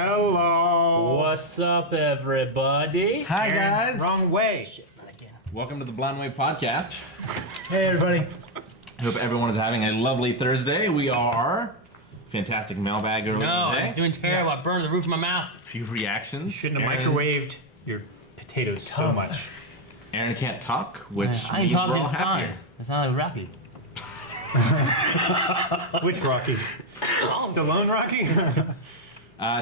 Hello. What's up, everybody? Hi, Aaron, guys. Wrong way. Shit, not again. Welcome to the Blind Way Podcast. Hey, everybody. I hope everyone is having a lovely Thursday. We are fantastic mailbag earlier No, today. I'm doing terrible. I burned the roof of my mouth. A few reactions. Shouldn't have Aaron- microwaved your potatoes so much. Aaron can't talk, which I means ain't talking we're all fine. happier. That's not like Rocky. Which Rocky? Stallone Rocky?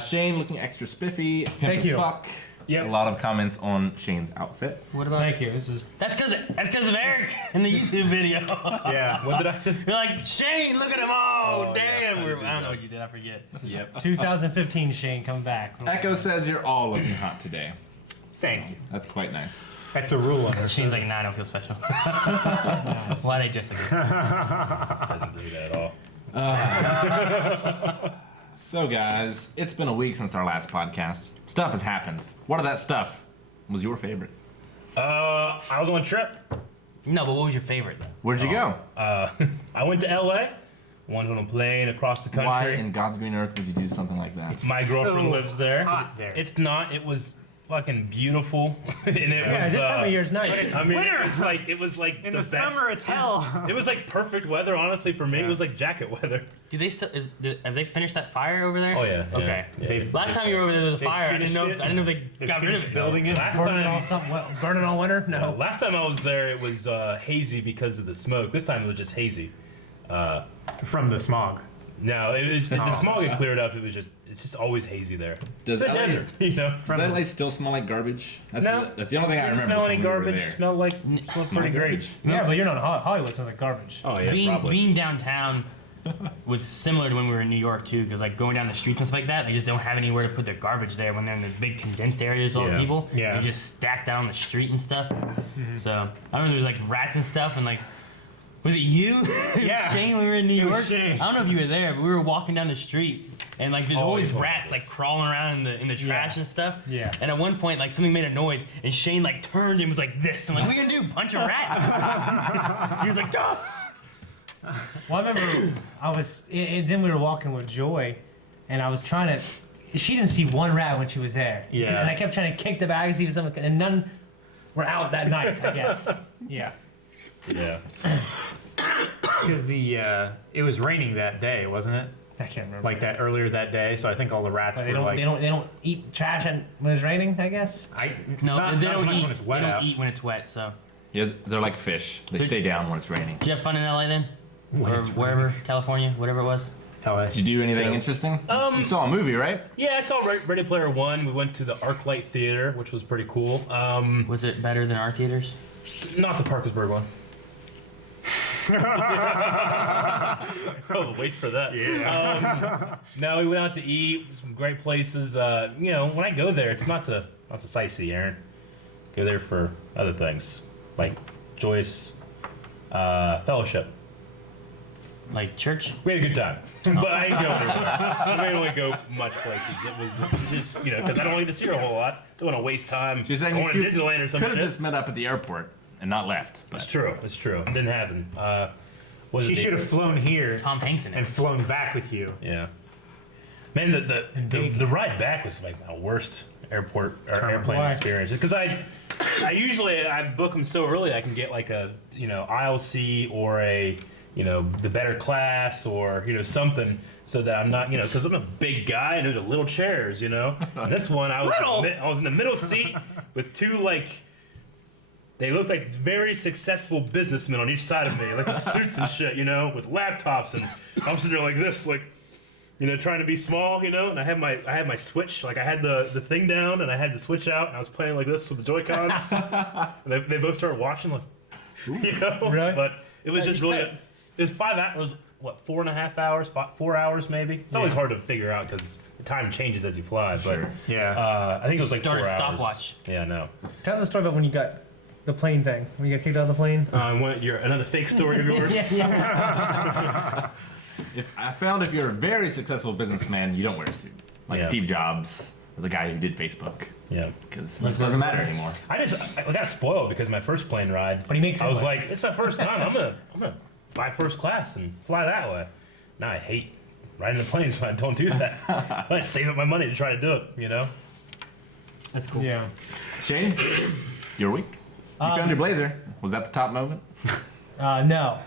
Shane looking extra spiffy. Pimp Thank as you. fuck. Yep. A lot of comments on Shane's outfit. What about? Thank you. This is That's because of Eric in the YouTube video. Yeah. What did I do? You're like, Shane, look at him. Oh, damn. yeah, I I did don't know that. what you did. I forget. Yep. 2015 Shane coming back. Echo says you're all looking hot today. Thank you. That's quite nice. That's a rule on us. Shane's like, nah, I don't feel special. Why they just like this? Doesn't do that at all. So, guys, it's been a week since our last podcast. Stuff has happened. What of that stuff was your favorite? I was on a trip. No, but what was your favorite? Where'd you go? I went to LA. Went on a plane across the country. Why in God's green earth would you do something like that? My girlfriend so lives there. hot there. It's not. It was fucking beautiful, and it Yeah, was. this time of year is nice. I mean, Winter! it was like In the the best. summer, it's hell. It was like perfect weather. Honestly, for me, it was like jacket weather. Do they still? Have they finished that fire over there? Oh yeah. yeah, Okay. yeah. They've- Last time you were over there, there was a They fire. I didn't know. finished it? I didn't know if They they got rid of finished it. building it. Last Burning all time. burning all winter? No. Last time I was there, it was hazy because of the smoke. This time it was just hazy. From the smog. No, the smog had cleared up. It's just always hazy there. Does It's a LA desert, you know. Does LA still smell like garbage? No. That's the only thing I Didn't remember. smell any from when we were garbage. there. Smelled like smells Smell pretty like great. garbage. Yeah, but you're not in Hollywood, so like garbage. Oh yeah, being, probably. being downtown was similar to when we were in New York too, because like going down the streets and stuff like that, they just don't have anywhere to put their garbage there when they're in the big condensed areas with all the Yeah. people. Yeah. They just stacked out on the street and stuff. So I remember there was like rats and stuff, and like, was it you? Yeah. Shane, when we were in New It was York. Shane. I don't know if you were there, but we were walking down the street. And like there's always Always rats like crawling around in the trash and stuff. Yeah. And at one point like something made a noise and Shane like turned and was like this. I'm like, what are you gonna do? Punch a rat? He was like, duh! Well, I remember and then we were walking with Joy, and I was trying to. She didn't see one rat when she was there. Yeah. And I kept trying to kick the bag, see if something, and none were out that night. I guess. Yeah. Yeah. Because it was raining that day, wasn't it? I can't remember. Like that earlier that day. So I think all the rats But were they don't. like. They don't eat trash when it's raining. I guess. No, not, they not don't so much eat. when it's wet they don't out. eat when it's wet. So, Yeah, they're like fish. They So- stay down when it's raining. did you have fun in LA then, When or it's wherever, California, whatever it was? LA. Did you do anything interesting? You saw a movie, right? Yeah, I saw Ready Player One. We went to the ArcLight Theater, which was pretty cool. Was it better than our theaters? Not the Parkersburg one. Oh, wait for that. Yeah. No, we went out to eat, some great places. You know, when I go there, it's not to sightsee, Aaron. Go there for other things, like joyous fellowship. Like church? We had a good time, but I didn't go anywhere. I didn't really go much places. It was just, you know, because I don't like to see her a whole lot. Don't want to waste time So you're saying going to you Disneyland or some could shit. have just met up at the airport and not left. It's But true. It's true. It didn't happen. Was She it should have flown here Tom Hanks in and it. flown back with you. Yeah. Man, the ride back was like my worst airplane Why? experience because I usually book them so early I can get like a aisle seat or a the better class or something so that I'm not because I'm a big guy and there's little chairs And this one I was in the middle seat with two they looked like very successful businessmen on each side of me, like with suits and shit, with laptops, and I'm sitting there like this, like, trying to be small, and I had my Switch, like I had the thing down and I had the Switch out, and I was playing like this with the Joy-Cons, and they both started watching, like, Really? But it was just really, it was 5 hours, what, 4.5 hours, 4 hours maybe? It's always hard to figure out because the time changes as you fly, but Yeah. I think it was like Start 4 a hours. stopwatch. Yeah, no. Tell the story about when you got the plane thing. When you got kicked out of the plane. Another fake story of yours? if you're a very successful businessman, you don't wear a suit. Like Yeah. Steve Jobs, or the guy who did Facebook, Yeah. because it doesn't matter anymore. I got spoiled because my first plane ride. But he makes I it was like- like, it's my first time. I'm gonna buy first class and fly that way. Now I hate right into planes when I don't do that. I save up my money to try to do it, you know? That's cool. Yeah. Shane, your week? You found your blazer. Was that the top moment? No.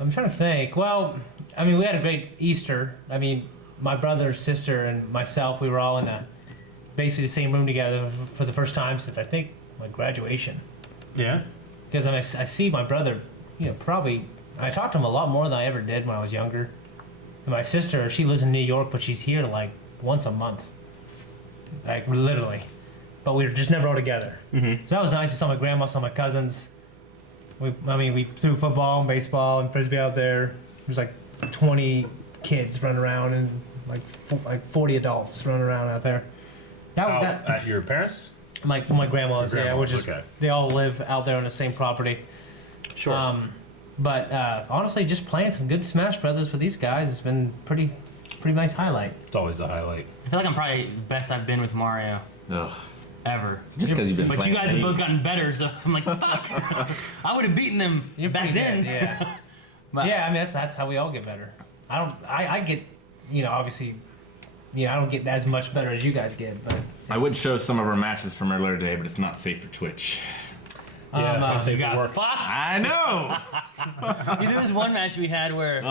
I'm trying to think. Well, I mean, we had a great Easter. I mean, my brother, sister, and myself, we were all in basically the same room together for the first time since I think my graduation. Yeah. Because I see my brother, probably, I talked to him a lot more than I ever did when I was younger. And my sister, she lives in New York, but she's here like once a month. Like, literally. But we were just never all together. Mm-hmm. So that was nice. I saw my grandma, saw my cousins. We threw football and baseball and frisbee out there. There's like 20 kids running around and like 40 adults running around out there. At your parents? My grandma's, Your yeah, grandma's, which is okay. they all live out there on the same property. Sure. But honestly, just playing some good Smash Brothers with these guys has been pretty nice highlight. It's always a highlight. I feel like I'm probably the best I've been with Mario Ugh. ever. Just because you've been But playing. you guys have both gotten better, so I'm like, fuck. I would have beaten them back pretty then. good, yeah. But Yeah, I mean that's how we all get better. I get, obviously, I don't get as much better as you guys get, but I would show some of our matches from earlier today, but it's not safe for Twitch. Yeah, if I you say got work. fucked. I know! Dude, there was one match we had where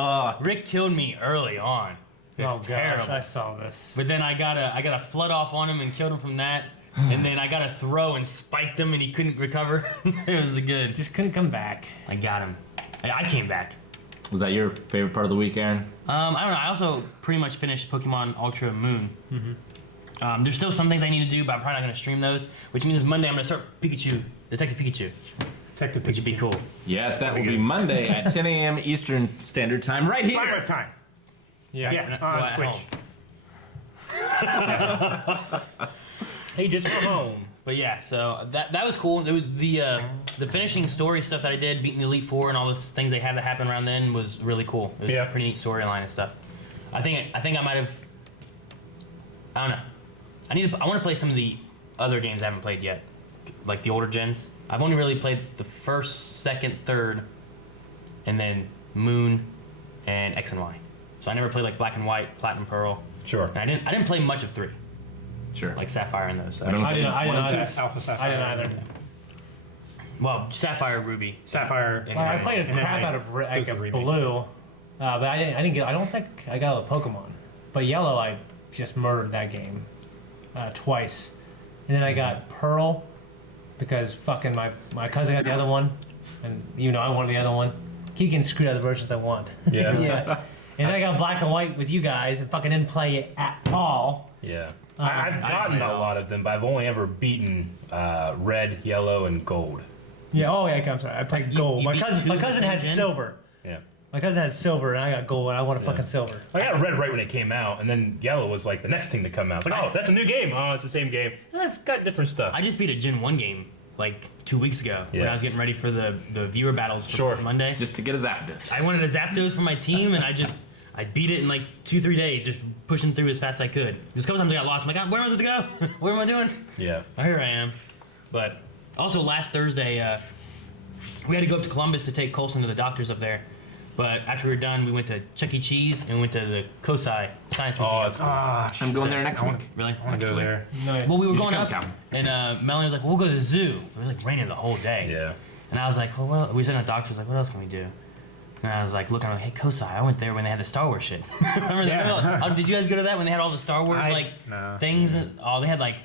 Rick killed me early on. It was terrible. gosh, I saw this. But then I got a flood off on him and killed him from that. And then I got a throw and spiked him and he couldn't recover. It was good. Just couldn't come back. I got him. I came back. Was that your favorite part of the week, Aaron? I don't know. I also pretty much finished Pokemon Ultra Moon. Mm-hmm. There's still some things I need to do, but I'm probably not going to stream those. Which means Monday I'm going to start Detective Pikachu. Which would be cool. Yes, that will be Monday at 10 a.m. Eastern Standard Time, right here. Fire time. Yeah. Well, On at Twitch. home. Hey, just go home. But yeah, so that was cool. It was the finishing story stuff that I did, beating the Elite Four and all the things they had to happen around then was really cool. It was a pretty neat storyline and stuff. I think I might have. I don't know. I want to play some of the other games I haven't played yet, like the older gens. I've only really played the first, second, third, and then Moon and X and Y. So I never played like Black and White, Platinum Pearl. Sure. And I didn't play much of 3, Sure. like Sapphire and those. So I don't I didn't One and either. Alpha Sapphire. I didn't either. Well, Sapphire, Ruby. Sapphire. And I played a And then crap I- out of those are remakes. Blue, but I didn't get. I don't think I got a Pokemon. But Yellow, I just murdered that game twice, and then I got Pearl because fucking my cousin got the other one, and I wanted the other one. Keep getting screwed out of the versions I want. Yeah. Yeah. And then I got Black and White with you guys and fucking didn't play it at all. Yeah. Um, I've gotten played a all. lot of them, but I've only ever beaten red, yellow, and gold. Yeah. Oh yeah. I'm sorry. I played gold. you My beat cousin. two My of the cousin same had gen? silver. Yeah. My cousin had silver, and I got gold, and I wanted fucking silver. I got red right when it came out, and then yellow was like the next thing to come out. It's like, oh, that's a new game. Oh, it's the same game. It's got different stuff. I just beat a Gen 1 game like 2 weeks ago when Yeah. I was getting ready for the viewer battles for Sure. Monday. Just to get a Zapdos. I wanted a Zapdos for my team, and I beat it in like 2-3 days, just pushing through as fast as I could. There's a couple times I got lost. I'm like, where am I supposed to go? What am I doing? Yeah. Oh, here I am. But also last Thursday, we had to go up to Columbus to take Colson to the doctors up there. But after we were done, we went to Chuck E. Cheese and we went to the COSI Science Museum. Oh, that's cool. I'm going there next week. Really? I want to go there. Nice. Well, we were You should going come, up, Calvin. and Melanie was like, "We'll go to the zoo." It was like raining the whole day. Yeah. And I was like, well, we said to the doctor, was like, what else can we do? And I was like, looking, I'm like, hey, COSI, I went there when they had the Star Wars shit. Remember that? Oh, did you guys go to that when they had all the Star Wars No. things? Oh, they had like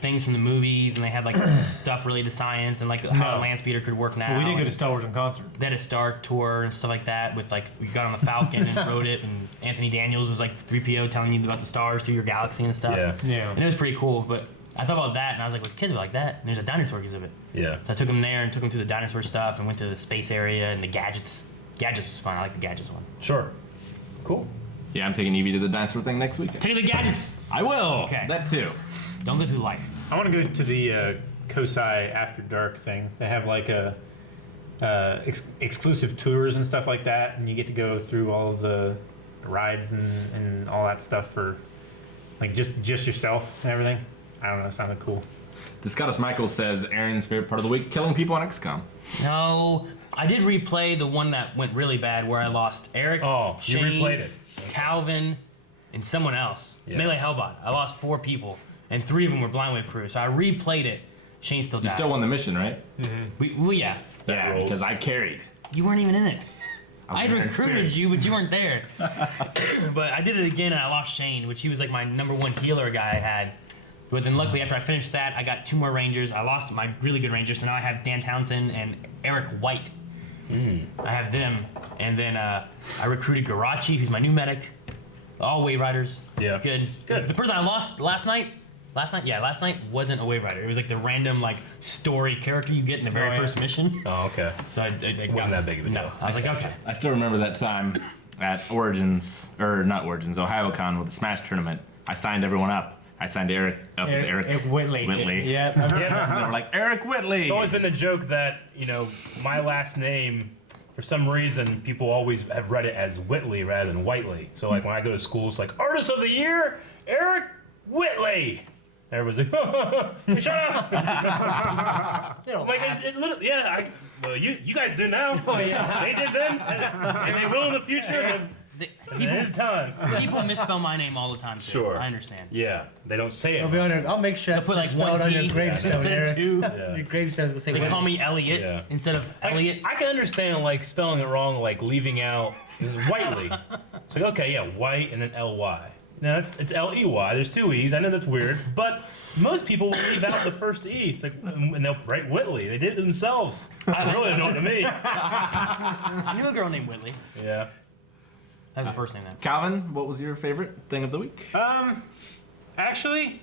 things from the movies, and they had like stuff related to science and like how No. a land speeder could work now. But we did go and to Star Wars in concert. they had a Star Tour and stuff like that with like we got on the Falcon and rode it, and Anthony Daniels was like 3PO telling you about the stars through your galaxy and stuff. Yeah. Yeah. And it was pretty cool, but I thought about that, and I was like, well, kids are like that. And there's a dinosaur exhibit. Yeah. So I took him there and took him through the dinosaur stuff and went to the space area and the gadgets. Gadgets was fun. I like the gadgets one. Sure. Cool. Yeah, I'm taking Evie to the dinosaur thing next weekend. Take the gadgets! I will. Okay. That too. Don't go through life. I want to go to the COSI After Dark thing. They have like a exclusive tours and stuff like that, and you get to go through all of the rides and all that stuff for like just yourself and everything. I don't know. It sounded cool. The Scottish Michael says Aaron's favorite part of the week: killing people on XCOM. No, I did replay the one that went really bad where I lost Eric. Oh, you Shane, replayed it. Calvin, and someone else. Yeah. Melee Hellbot. I lost 4 people, and 3 of them were blind wave crew. So I replayed it. Shane still died. You still won the mission, right? Well, yeah. Yeah, rolls. because I carried. You weren't even in it. I very recruited experienced. you, but you weren't there. But I did it again, and I lost Shane, which he was like my #1 healer guy I had. But then luckily, after I finished that, I got 2 more Rangers. I lost my really good Rangers, so now I have Dan Townsend and Eric White. I have them. And then I recruited Garachi, who's my new medic. All wave riders. Yeah. Good. The person I lost last night wasn't a wave rider. It was like the random like story character you get in the very first mission. Oh, okay. So I Wasn't that big of a deal. No, I was like, okay. I still remember that time at Origins, or not Origins, OhioCon with the Smash tournament. I signed everyone up. I signed Eric up as Eric Whitley. Whitley. Yeah. And they were like, Eric Whitley! It's always been the joke that, my last name, for some reason, people always have read it as Whitley rather than Whiteley. So, like, when I go to school, it's like, Artist of the Year, Eric Whitley! Everybody's like, hey, shut up! Like, it literally, yeah, well, you guys do now. Oh, yeah. They did then, and they will in the future. And at time. People misspell my name all the time. Too. Sure. I understand. Yeah, they don't say it. I'll make sure that's They'll put like spelled one on T your gravestone. instead of Eric. 2. Yeah. Your gravestone's gonna say They Whitley. call me Elliot Yeah. instead of Elliot. I can understand, like, spelling it wrong, like, leaving out Whiteley. It's like, okay, yeah, white and then L-Y. No, it's L-E-Y. There's 2 E's. I know that's weird, but most people will leave out the first E. It's like, and they'll write Whitley. They did it themselves. I really don't know to me. I knew a girl named Whitley. Yeah. That was the first name then. Calvin, what was your favorite thing of the week? Actually,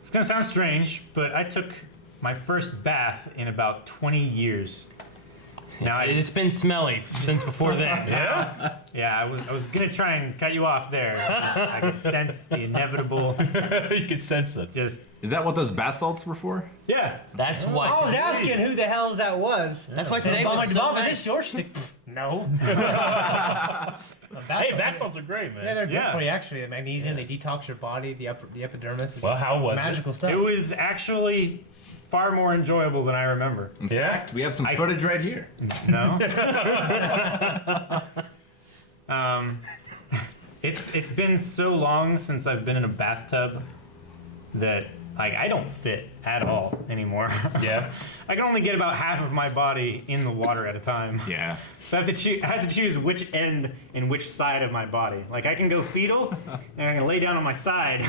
it's gonna sound strange, but I took my first bath in about 20 years. Now It's been smelly since before then. Yeah? yeah, I was gonna try and cut you off there. I could sense the inevitable. You can sense it. Just Is that what those bath salts were for? yeah. That's what. I was asking who the hell that was. That's why today Mom, was so Mom, is nice. this yours? She's like, no. Hey, bath salts are great, man. Yeah, they're good Yeah. for you actually. The magnesium, they detox your body, the epidermis. It's Well, how was magical stuff. It was actually far more enjoyable than I remember. In Yeah? fact, we have some footage right here. No. It's been so long since I've been in a bathtub that like I don't fit at all anymore. Yeah? I can only get about half of my body in the water at a time. Yeah. So I have to choose which end and which side of my body. Like I can go fetal and I can lay down on my side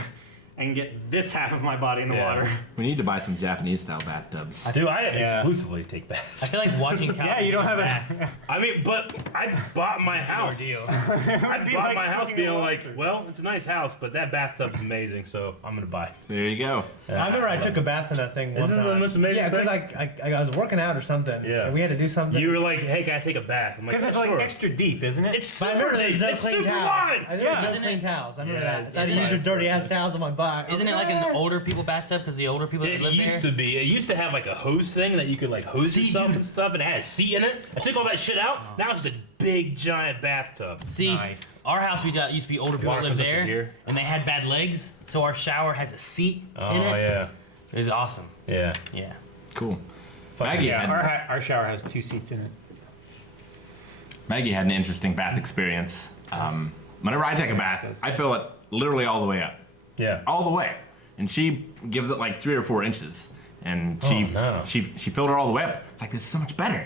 and get this half of my body in the Yeah. water. We need to buy some Japanese style bathtubs. Dude, I Yeah. exclusively take baths. I feel like watching Calvin. Yeah, you don't have bath. a. I mean, but I bought my house. I be bought like my house fucking being a like, lobster. well, it's a nice house, but that bathtub's amazing, so I'm gonna buy it. There you go. I remember I took a bath in that thing one Isn't it time. the most amazing Yeah, because thing? I was working out or something. Yeah. And we had to do something. You were like, hey, can I take a bath? I'm like, Because it's "Yeah, like sure." extra deep, isn't it? It's But I super remember there's deep. no It's clean super towels. wide. I remember there's no clean towels. I remember Yeah, that. So I had to it's use your like- dirty ass towels on my butt. Isn't it like an older people bathtub? Because the older people that It live used there. to be. It used to have like a hose thing that you could like hose See, yourself dude. and stuff, and it had a seat in it. I took all that shit out. Now it's just a big giant bathtub. See, Nice. our house used to be older people Water that lived comes up to there, here. and they had bad legs, so our shower has a seat Oh in it. yeah, It was awesome. yeah. Yeah. Cool. Fucking Maggie Yeah, had, our shower has 2 seats in it. Maggie had an interesting bath experience. Whenever I take a bath, I fill it literally all the way up. Yeah. All the way. And she gives it like 3 or 4 inches. And she no. she filled it all the way up. It's like, this is so much better.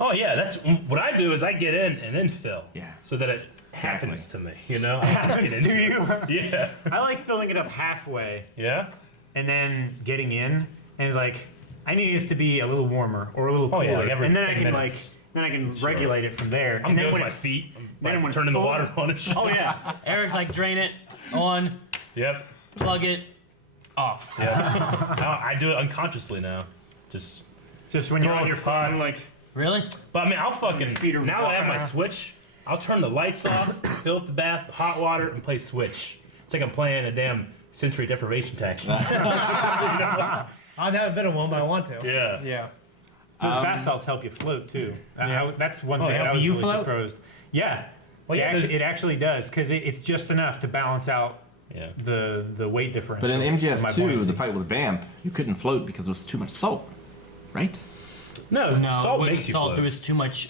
Oh yeah, that's what I do. Is I get in and then fill. Yeah. So that it happens to me. You know. Happens Get into to you? it. Yeah. I like filling it up halfway Yeah. and then getting in, and it's like I need this to be a little warmer or a little Oh, cooler, yeah, like every and then I 10 can minutes. like regulate it from there. I'm and good then with when my it's feet. I'm then like, when it's turning the full- water on and shit. oh yeah, Eric's like, drain it, on, Yep. plug it, off. Yeah. No, I do it unconsciously now. Just. just when you're Throw on it your phone, on. like Really? But I mean, I'll fucking. feet are Now that I have my walking around. Switch, I'll turn the lights off, fill up the bath, with hot water, and play Switch. It's like I'm playing a damn sensory deprivation tactic. I've never been in one, but I want to. Yeah. Yeah. those bath salts help you float too. That's one Oh, thing help I was you really float? surprised. Yeah, Well, yeah, it actually does because it's just enough to balance out Yeah. the weight differential. But in of my MGS2, buoyancy. the fight with Vamp, you couldn't float because there was too much salt. Right? No, No, salt it makes you salt. float. There was too much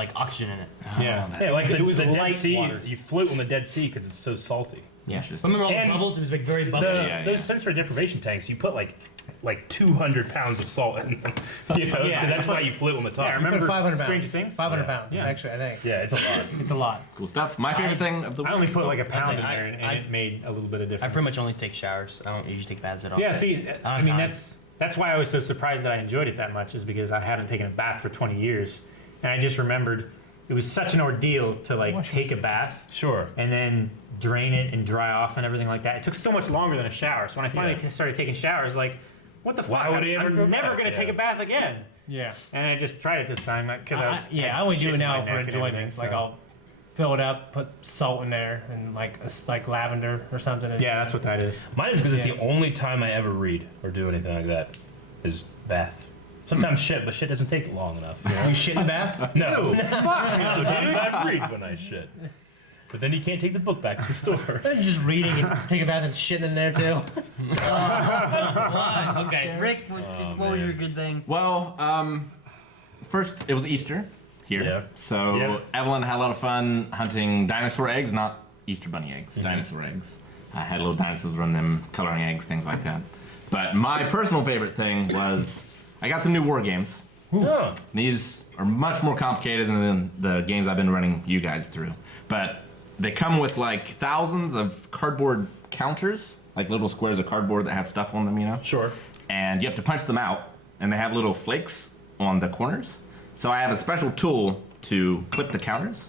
like oxygen in it. Yeah, like it was the Dead light Sea. water. You float on the Dead Sea because it's so salty. Yeah. Interesting. Remember all And the bubbles? It was like very bubbly. Those sensory deprivation tanks, you put like 200 pounds of salt in them. You know, Yeah. that's why you float on the top. Yeah, I remember Put 500 Stranger pounds. Things? 500 Yeah. pounds, Yeah. actually, I think. Yeah, it's a lot. It's a lot. Cool stuff. My favorite thing of the week. I only put like a pound in I- there, and I- it made a little bit of I difference. pretty much only take showers. I don't usually take baths at all. Yeah, see, I I'm mean, tired. that's why I was so surprised that I enjoyed it that much, is because I haven't taken a bath for 20 years. And I just remembered it was such an ordeal to like take a bath Sure. and then drain it and dry off and everything like that. It took so much longer than a shower. So when I finally Yeah. started taking showers, like, what the Why fuck? would I ever go I'm never back? going to take Yeah. a bath again. Yeah. And I just tried it this time because I only do it now for enjoyment. Like, So. I'll fill it up, put salt in there, and like lavender or something. And Yeah, that's what that is. Mine is because it's Yeah. the only time I ever read or do anything like that is bath. Sometimes shit, but shit doesn't take long enough. You know? You shit in the bath? No. Fuck no, dude. I read when I shit. But then you can't take the book back to the store. Just reading and take a bath and shitting in there too. Okay. Rick, what was your good thing? Well, first it was Easter here, Yeah. so Yeah. Evelyn had a lot of fun hunting dinosaur eggs, not Easter bunny eggs, dinosaur eggs. I had little dinosaurs run them, coloring eggs, things like that. But my personal favorite thing was I got some new war games. Oh. These are much more complicated than the games I've been running you guys through. But they come with like thousands of cardboard counters, like little squares of cardboard that have stuff on them, you know? Sure. And you have to punch them out, and they have little flakes on the corners. So I have a special tool to clip the counters.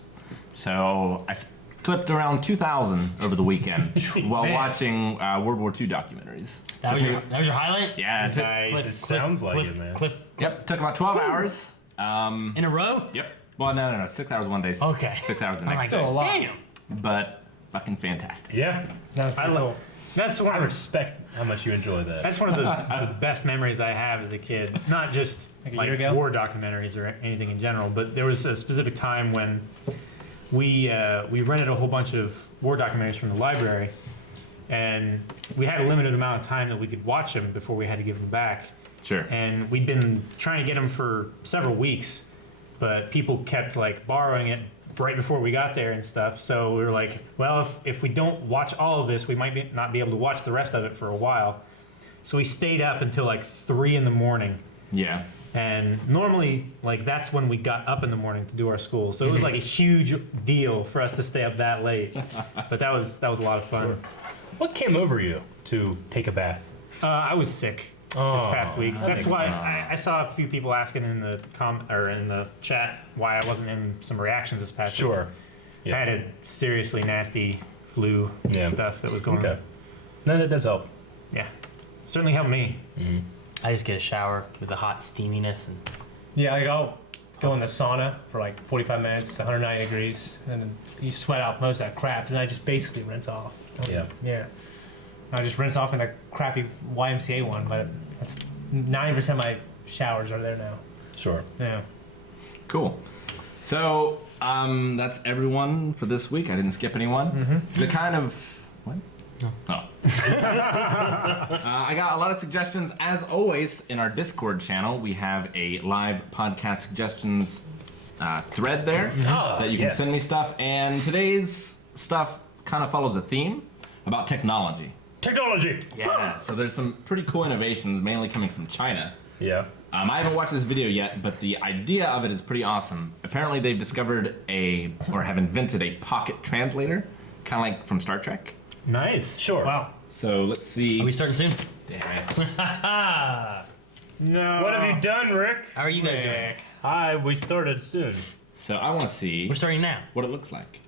So I clipped around 2,000 over the weekend while watching World War II documentaries. That was your highlight? Yeah, it took, Nice. It sounds like it, man. Clip yep, took about 12 hours. in a row? Yep. Well, no, 6 hours one day. Okay. 6 hours the next Still a day. lot. Damn. But fucking fantastic. Yeah. That's I pretty love. cool. That's I one of respect how much you enjoy that. That's one of the best memories I have as a kid. Not just Like a like year ago? war documentaries or anything in general, but there was a specific time when we rented a whole bunch of war documentaries from the library, and we had a limited amount of time that we could watch them before we had to give them back. Sure. And we'd been trying to get them for several weeks, but people kept like borrowing it right before we got there and stuff. So we were like, well, if we don't watch all of this, we might not be able to watch the rest of it for a while. So we stayed up until like 3 in the morning. Yeah. And normally, like, that's when we got up in the morning to do our school. So it was like a huge deal for us to stay up that late. But that was a lot of fun. What came over you to take a bath? I was sick this past week. that That's makes why sense. I saw a few people asking in the in the chat why I wasn't in some reactions this past week. Sure. I had a seriously nasty flu Yeah. stuff that was going Okay. on. No, that does help. Yeah, certainly helped me. I just get a shower with the hot steaminess and Yeah, like I'll go in the sauna for like 45 minutes, it's 190 degrees, and then you sweat out most of that crap, and I just basically rinse off. Yeah. Yeah. I just rinse off in the crappy YMCA one, but that's 90% of my showers are there now. Sure. Yeah. Cool. So that's everyone for this week. I didn't skip anyone. The kind of what? Oh. I got a lot of suggestions, as always, in our Discord channel. We have a live podcast suggestions thread there that you can yes. send me stuff. And today's stuff kind of follows a theme about technology. Technology. Yeah. So there's some pretty cool innovations, mainly coming from China. Yeah. I haven't watched this video yet, but the idea of it is pretty awesome. Apparently, they've discovered or have invented a pocket translator, kind of like from Star Trek. Nice. Sure. Wow. So let's see. are we starting soon? Damn it. No. What have you done, Rick? How are you guys doing? Hi, we started soon. So I want to see We're starting now. what it looks like.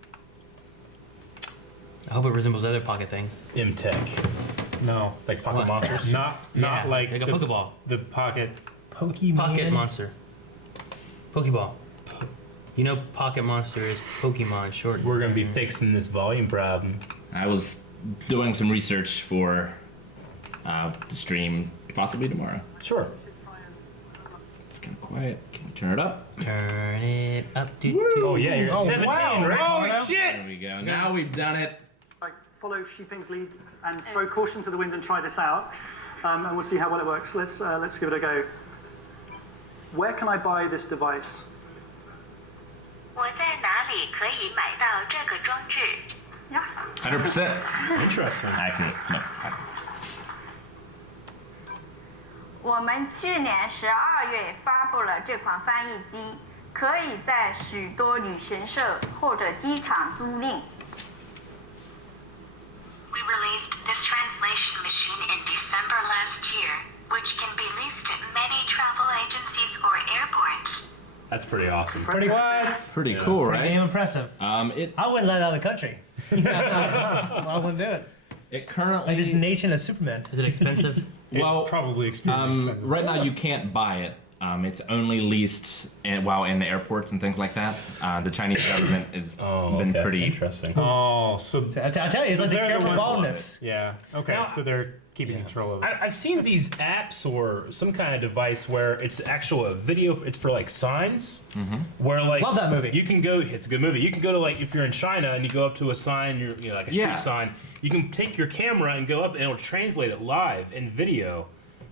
I hope it resembles other pocket things. Imtech. No. Like pocket What? monsters? Not Yeah, like a the, Pokeball. the pocket. Pokemon. Pocket monster. Pokeball. You know Pocket Monster is Pokemon short. We're going to be fixing this volume problem. I was doing some research for the stream, possibly tomorrow. Sure. It's kind of quiet. Can we turn it up? Turn it up. Oh, yeah, you're 17, wow. Rick. Oh, There we go. Now we've done it. Right, follow Shiping's lead and throw caution to the wind and try this out, and we'll see how well it works. Let's give it a go. Where can I buy this device? 我在哪里可以买到这个装置？ Yeah. 100% Interesting. accurate. No. 我们去年12月发布了这款翻译机，可以在许多旅行社或者机场租赁。 We released this translation machine in December last year, which can be leased at many travel agencies or airports. That's pretty awesome. Pretty Pretty Yeah. cool, Pretty right? damn impressive. It I wouldn't let it out of the country. I wouldn't do it. it currently Like this nation of Superman. Is it expensive? well It's probably extremely expensive. right now you can't buy it. It's only leased while in the airports and things like that. The Chinese government has been pretty. interesting. Oh, so I tell you, it's like the they're cure for ones- baldness. Yeah. Okay. Now- So they're keeping control of it. I've seen these apps or some kind of device where it's actual a video. It's for like signs. Where like Love that movie. You can go. It's a good movie. You can go to like if you're in China and you go up to a sign, like a street Yeah. sign. You can take your camera and go up and it'll translate it live in video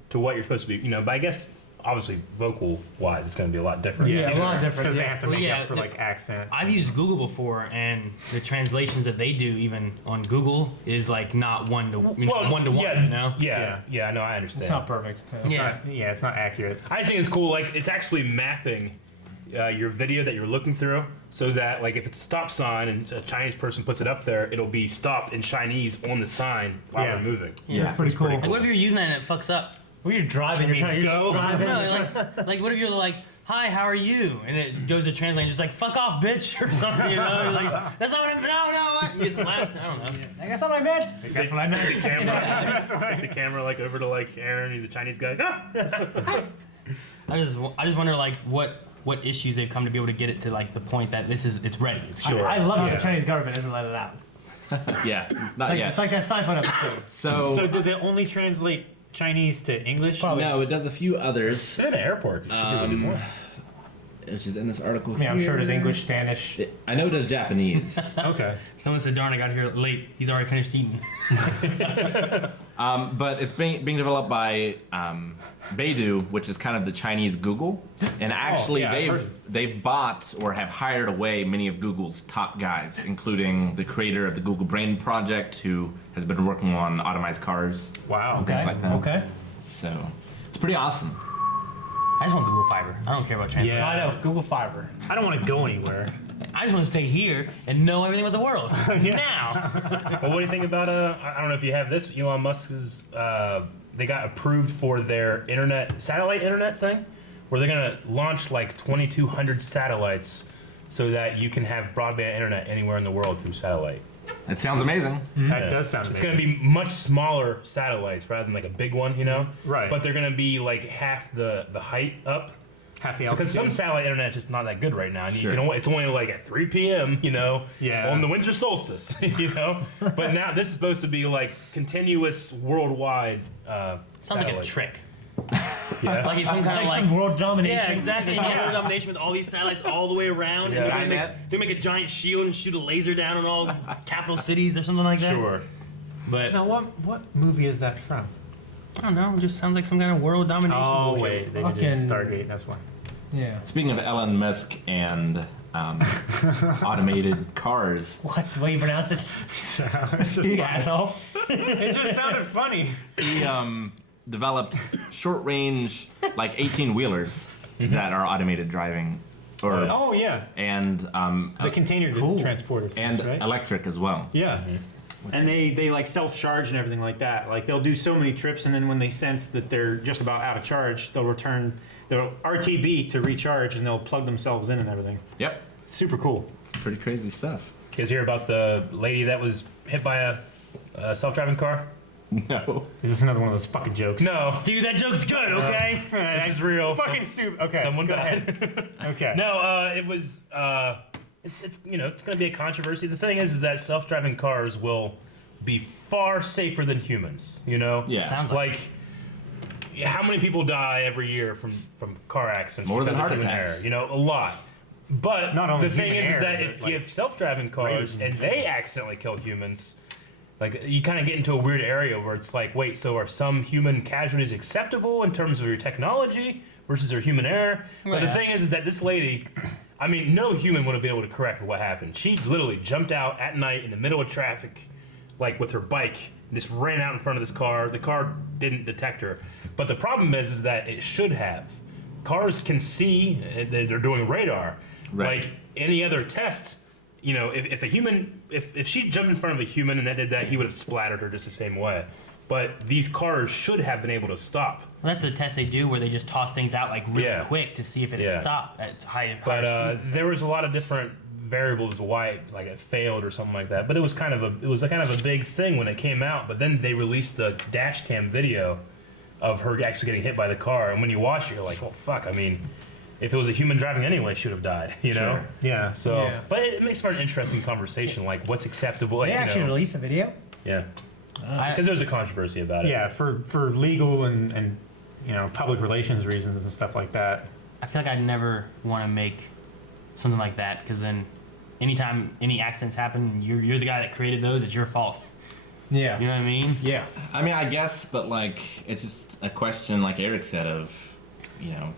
to what you're supposed to be. But I guess obviously vocal wise, it's going to be a lot different. Yeah, a lot different. Because they Yeah. have to Well, make yeah, up for like accent. I've used Google before, and the translations that they do, even on Google, is like not one to one to one. Yeah, You know? yeah. No, I understand. It's not perfect. Yeah. It's not accurate. I just think it's cool. Like it's actually mapping your video that you're looking through, so that like if it's a stop sign and a Chinese person puts it up there, it'll be stopped in Chinese on the sign while Yeah. they're moving. Yeah. It's pretty cool. Like, what if you're using that and it fucks up? When you're driving, you're means just go. driving. No, you're trying- like what if you're like, "Hi, how are you?" and it goes to translate, and just like "fuck off, bitch" or something. You're like, "That's not what I no." You get slapped. I don't know. That's not what I meant. That's what I meant. Camera, the camera like over to like Aaron. He's a Chinese guy. Ah! I just wonder like what issues they've come to be able to get it to like the point that it's ready. It's Sure. I love how Yeah. the Chinese government doesn't let it out. Yeah, not Like, yet. It's like that sci-fi episode. So does it only translate Chinese to English? Probably. no, it does a few others, It's in an airport. You should be able to do more. which is in this article. I mean, I'm sure there's here. English, Spanish. I know it does Japanese. Okay. Someone said, "Darn, I got here late. He's already finished eating." But it's being developed by Baidu, which is kind of the Chinese Google, and actually yeah, I've heard. they've bought or have hired away many of Google's top guys, including the creator of the Google Brain Project, who has been working on automized cars. Wow. Things like that. Okay. So it's pretty awesome. I just want Google Fiber. I don't care about translation. Yeah. I know. Google Fiber. I don't want to go anywhere. I just want to stay here and know everything about the world now. Well, what do you think about I don't know if you have this. Elon Musk's they got approved for their satellite internet thing, where they're gonna launch like 2,200 satellites, so that you can have broadband internet anywhere in the world through satellite. It sounds amazing. That does sound It's amazing. gonna be much smaller satellites rather than like a big one, Right. But they're gonna be like half the height up. half the Because some altitude. satellite internet is just not that good right now. And Sure. it's only like at 3 p.m. Yeah. On the winter solstice, But now this is supposed to be like continuous worldwide. Sounds like a satellite. trick. Yeah. Like it's some It's kind like of like some world domination. yeah, exactly. Yeah. World domination with all these satellites all the way around. Yeah. They're gonna Skynet. they make a giant shield and shoot a laser down on all capital cities or something like that. Sure. But Now, what movie is that from? I don't know. It just sounds like some kind of world domination. Oh, bullshit. wait. They did Fucking- Stargate. That's why. Yeah. Speaking of Elon Musk and automated cars, What? The way you pronounce it? You asshole. It just sounded funny. he developed short-range, like 18-wheelers that are automated driving, or Oh, yeah. and The container transporter things, and right? electric as well. Yeah. And they like self-charge and everything like that. Like they'll do so many trips, and then when they sense that they're just about out of charge, they'll return the RTB to recharge, and they'll plug themselves in and everything. Yep, Super cool. it's pretty crazy stuff. You guys hear about the lady that was hit by a self-driving car? No, Is this another one of those fucking jokes? No. Dude, that joke's good. Okay. This is real. Fucking stupid. Okay. Someone go died. ahead. Okay. No, it was. It's it's going to be a controversy. The thing is that self-driving cars will be far safer than humans. yeah, Sounds Like, how many people die every year from car accidents? More than because of heart human attacks. error? A lot. But Not only the thing human is error, that but, if like, you have self-driving cars rage and they accidentally kill humans, like you kind of get into a weird area where it's like, wait, so are some human casualties acceptable in terms of your technology versus their human error? But the Yeah. thing is that this lady, I mean, no human would have been able to correct what happened. She literally jumped out at night in the middle of traffic, like with her bike, and just ran out in front of this car. The car didn't detect her. But the problem is that it should have. Cars can see, they're doing radar. Right. Like any other test, you know, if a human, if she jumped in front of a human and that did that, he would have splattered her just the same way. But these cars should have been able to stop. Well, that's the test they do where they just toss things out like really Yeah. quick to see if it Yeah. stopped at higher But speeds. there was a lot of different variables why it failed or something like that. But it was kind of a big thing when it came out. But then they released the dash cam video of her actually getting hit by the car, and when you watch it, you're like, well, fuck. I mean, if it was a human driving anyway, should have died. You know? Sure. Yeah. So, Yeah. but it makes for an interesting conversation, like what's acceptable. Like, They actually released a video. Yeah. I- Because there was a controversy about it. Yeah, for legal and public relations reasons and stuff like that. I feel like I'd never want to make something like that because then anytime any accidents happen, you're the guy that created those. It's your fault. Yeah. You know what I mean? Yeah. I mean, I guess, but like, it's just a question, like Eric said, of, you know,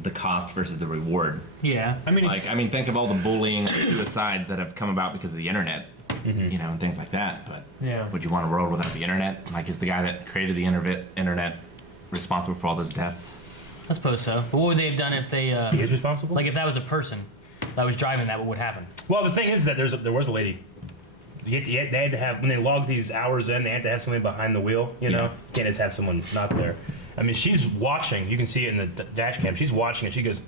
the cost versus the reward. Yeah. I mean, Like, I mean, think of all the bullying and suicides that have come about because of the internet, you know, and things like that. But Yeah. would you want a world without the internet? Like, is the guy that created the internet responsible for all those deaths? I suppose so. But what would they have done if they, He is responsible. like, if that was a person that was driving that? What would happen? Well, the thing is that there was a lady. They had to have, when they log these hours in, they had to have somebody behind the wheel. You know, Yeah. you can't just have someone not there. I mean, she's watching. You can see it in the dash cam. She's watching it. She goes,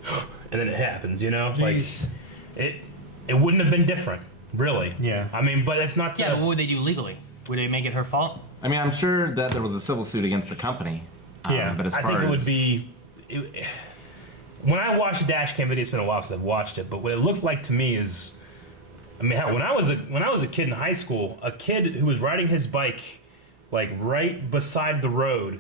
and then it happens. You know, like Jeez. it wouldn't have been different, really. Yeah. I mean, but it's not. Yeah, but what would they do legally? Would they make it her fault? I mean, I'm sure that there was a civil suit against the company. Yeah, But as I far think it as would be. When I watched the dash cam video, it's been a while since I've watched it. But what it looked like to me is, I mean, hell, when I was a kid in high school, a kid who was riding his bike, like right beside the road,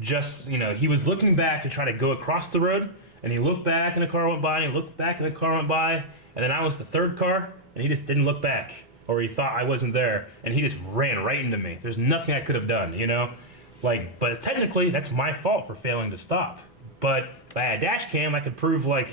just he was looking back to try to go across the road, and he looked back and the car went by, and he looked back and the car went by, and then I was the third car, and he just didn't look back, or he thought I wasn't there, and he just ran right into me. There's nothing I could have done, Like, but technically, that's my fault for failing to stop. But if I had a dash cam, I could prove, like,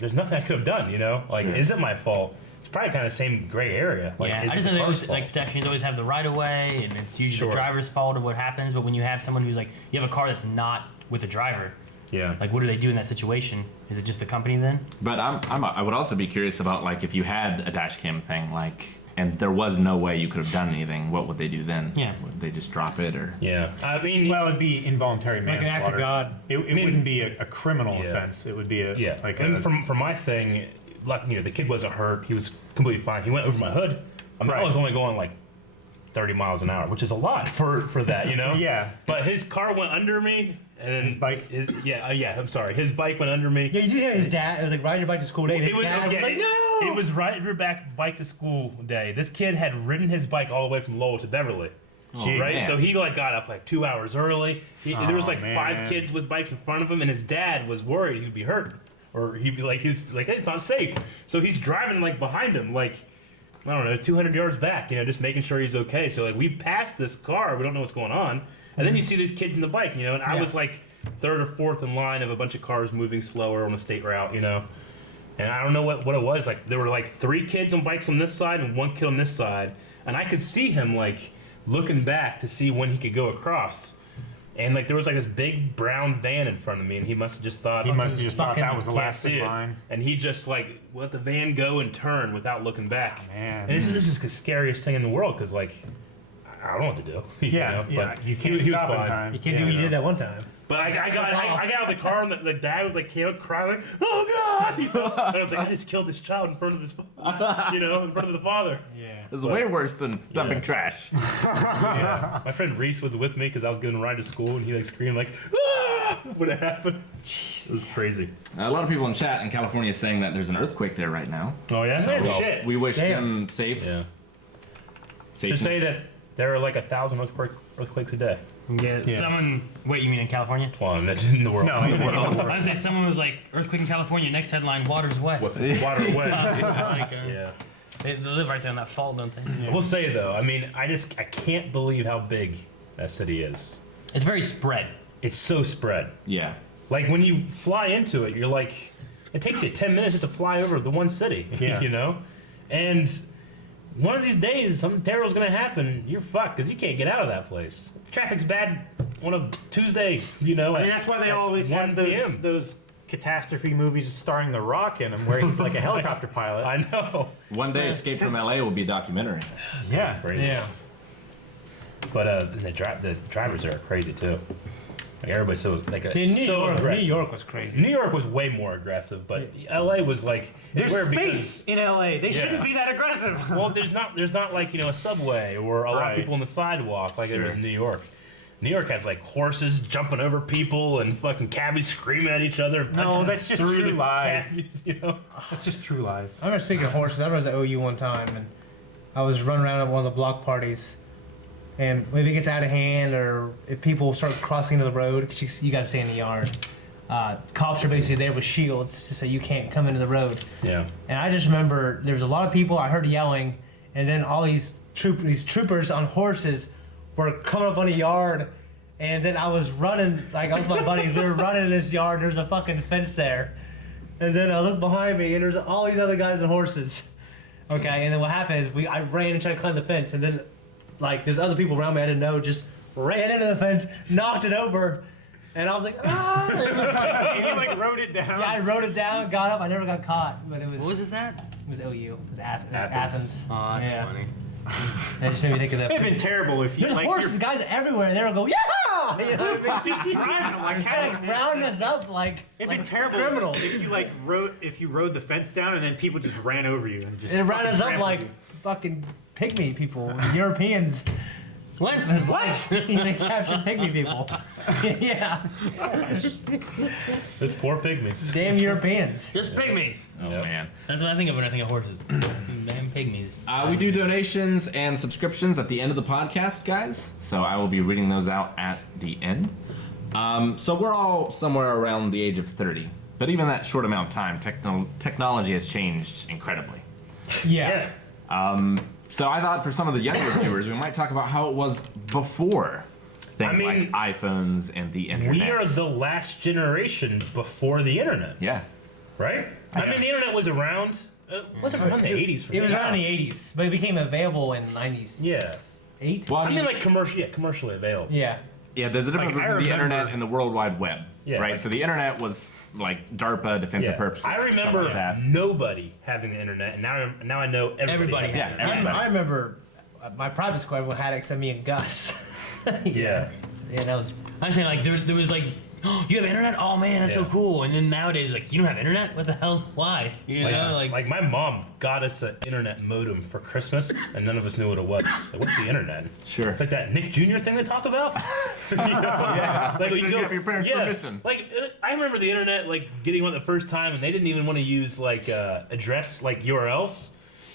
there's nothing I could have done, Like, Sure. is it my fault? It's probably kind of the same gray area. Like, Yeah, is I it just the know they car's always, fault? like, pedestrians always have the right of way, and it's usually Sure. the driver's fault of what happens. But when you have someone who's like, you have a car that's not with the driver, Yeah. like, what do they do in that situation? Is it just the company then? But I would also be curious about, like, if you had a dash cam thing, like, and there was no way you could have done anything, what would they do then? Yeah. Would they just drop it, or? Yeah. I mean, Well, it'd be involuntary Like an manslaughter. act of God. It wouldn't be a criminal Yeah. offense. It would be a yeah. like and a from my thing, like, the kid wasn't hurt. He was completely fine. He went over my hood. I mean, I Right. was only going, like, 30 miles an hour, which is a lot for that, Yeah. But his car went under me, and then His bike? Yeah, I'm sorry. His bike went under me. Yeah, you did have his dad. It was like riding your bike to school day. And his dad was like, no. It was right back bike to school day. This kid had ridden his bike all the way from Lowell to Beverly. Right, man. so he got up like 2 hours early. There was like man. 5 kids with bikes in front of him, and his dad was worried he'd be hurt, or he'd be like, hey, it's not safe. So he's driving like behind him, like, I don't know, 200 yards back, just making sure he's okay. So like we passed this car, we don't know what's going on, and then you see these kids in the bike, and I was like 3rd or 4th in line of a bunch of cars moving slower on a state route, and I don't know what it was. Like, there were like 3 kids on bikes on this side and 1 kid on this side, and I could see him like looking back to see when he could go across. And like there was like this big brown van in front of me, and he must have just thought He must have just thought that was the can't last see in it. line. And he just like let the van go and turn without looking back. man. And this is the scariest thing in the world, because like I don't know what to do. Yeah, you can't he was stop in fine. time. You can't do what you did that one time. But I got out of the car, and the dad was like crying, like, "Oh God!" And I was like, "I just killed this child in front of this, in front of the father." Yeah. It's way worse than dumping trash. My friend Reese was with me because I was getting a ride to school, and he like screamed like, "Ah!" What happened? Jeez, it was crazy. A lot of people in chat in California are saying that there's an earthquake there right now. Oh yeah, So shit. we wish Damn. them safe. Yeah. Safeness. Should say that there are like 1,000 earthquakes a day. Yeah. Someone. Wait, you mean in California? Well, in the world. No, in the world. I was say someone was like, earthquake in California. Next headline: water's wet. Water away. Like, Yeah. they live right there in that fault, don't they? I will say though, I mean, I can't believe how big that city is. It's very spread. It's so spread. Yeah. Like when you fly into it, you're like, it takes you 10 minutes just to fly over the one city. Yeah. You know, and one of these days, something terrible's gonna happen. You're fucked because you can't get out of that place. Traffic's bad on a Tuesday. You know, I mean, that's why they always have those catastrophe movies starring The Rock in them, where he's like a helicopter pilot. I know. One day, Escape from LA will be a documentary. Yeah. Crazy. Yeah. But the drivers there are crazy too. Like everybody's so like so New aggressive. York was crazy. New York was way more aggressive, but LA was like it's There's weird space in LA. They shouldn't Yeah. be that aggressive. Well, there's not like a subway or a lot of Right. people on the sidewalk like there is in New York. New York has like horses jumping over people and fucking cabbies screaming at each other. No, that's just through true the lies. cabbies, you know? That's just true lies. I remember speaking of horses. I was at OU one time, and I was running around at one of the block parties. And if it gets out of hand, or if people start crossing into the road, 'cause you gotta stay in the yard. Cops are basically there with shields to say you can't come into the road. Yeah. And I just remember there was a lot of people. I heard yelling, and then all these troopers on horses were coming up on the yard. And then I was running, like I was my buddies. We were running in this yard. There's a fucking fence there. And then I looked behind me, and there's all these other guys on horses. Okay, and then what happened is I ran and tried to climb the fence, and then like there's other people around me I didn't know, just ran into the fence, knocked it over, and I was like, ah! You like wrote it down. Yeah, I wrote it down, got up. I never got caught, but it was. What was this at? It was OU. It was Athens. Oh, that's Yeah. funny. That just made me think of that. It'd been terrible if you There's like horses, guys everywhere, and they would go, yeah! You know, just driving like like round us up like. It'd like be terrible criminals. if you rode the fence down and then people just ran over you and just It ran fucking us up trampled like you. fucking pygmy people, Europeans. What? What? They captured pygmy people. Yeah, Those poor pygmies. damn Europeans. Just pygmies. Oh, Yep. man. That's what I think of when I think of horses. Damn pygmies. We do donations and subscriptions at the end of the podcast, guys. So I will be reading those out at the end. So we're all somewhere around the age of 30. But even that short amount of time, technology has changed incredibly. Yeah. So I thought for some of the younger viewers, we might talk about how it was before things like iPhones and the internet. We are the last generation before the internet, Yeah. right? I mean, the internet was around. It wasn't around the 80s for It was me. around the 80s, but it became available in 98. Yeah. Well, I mean, like commercially available. Yeah. yeah, there's a difference Like, I between the remember- internet and the World Wide Web, Yeah, right? like- So the internet was like DARPA defensive purposes. I stuff remember like that. nobody having the internet, and now I know everybody. Everybody has had it. it. everybody. I remember my private squad everyone had it except me and Gus. Yeah. Yeah, that was. I'm saying like there was like, oh, you have internet? Oh man, that's so Yeah. cool. And then nowadays like, you don't have internet? What the hell's why? You know, Like my mom got us an internet modem for Christmas, and none of us knew what it was. Like, what's the internet? Sure. It's like that Nick Jr. thing they talk about. You know? Yeah. Like Make you sure you have your parents' permission. Like I remember the internet like getting one the first time, and they didn't even want to use like address like URLs.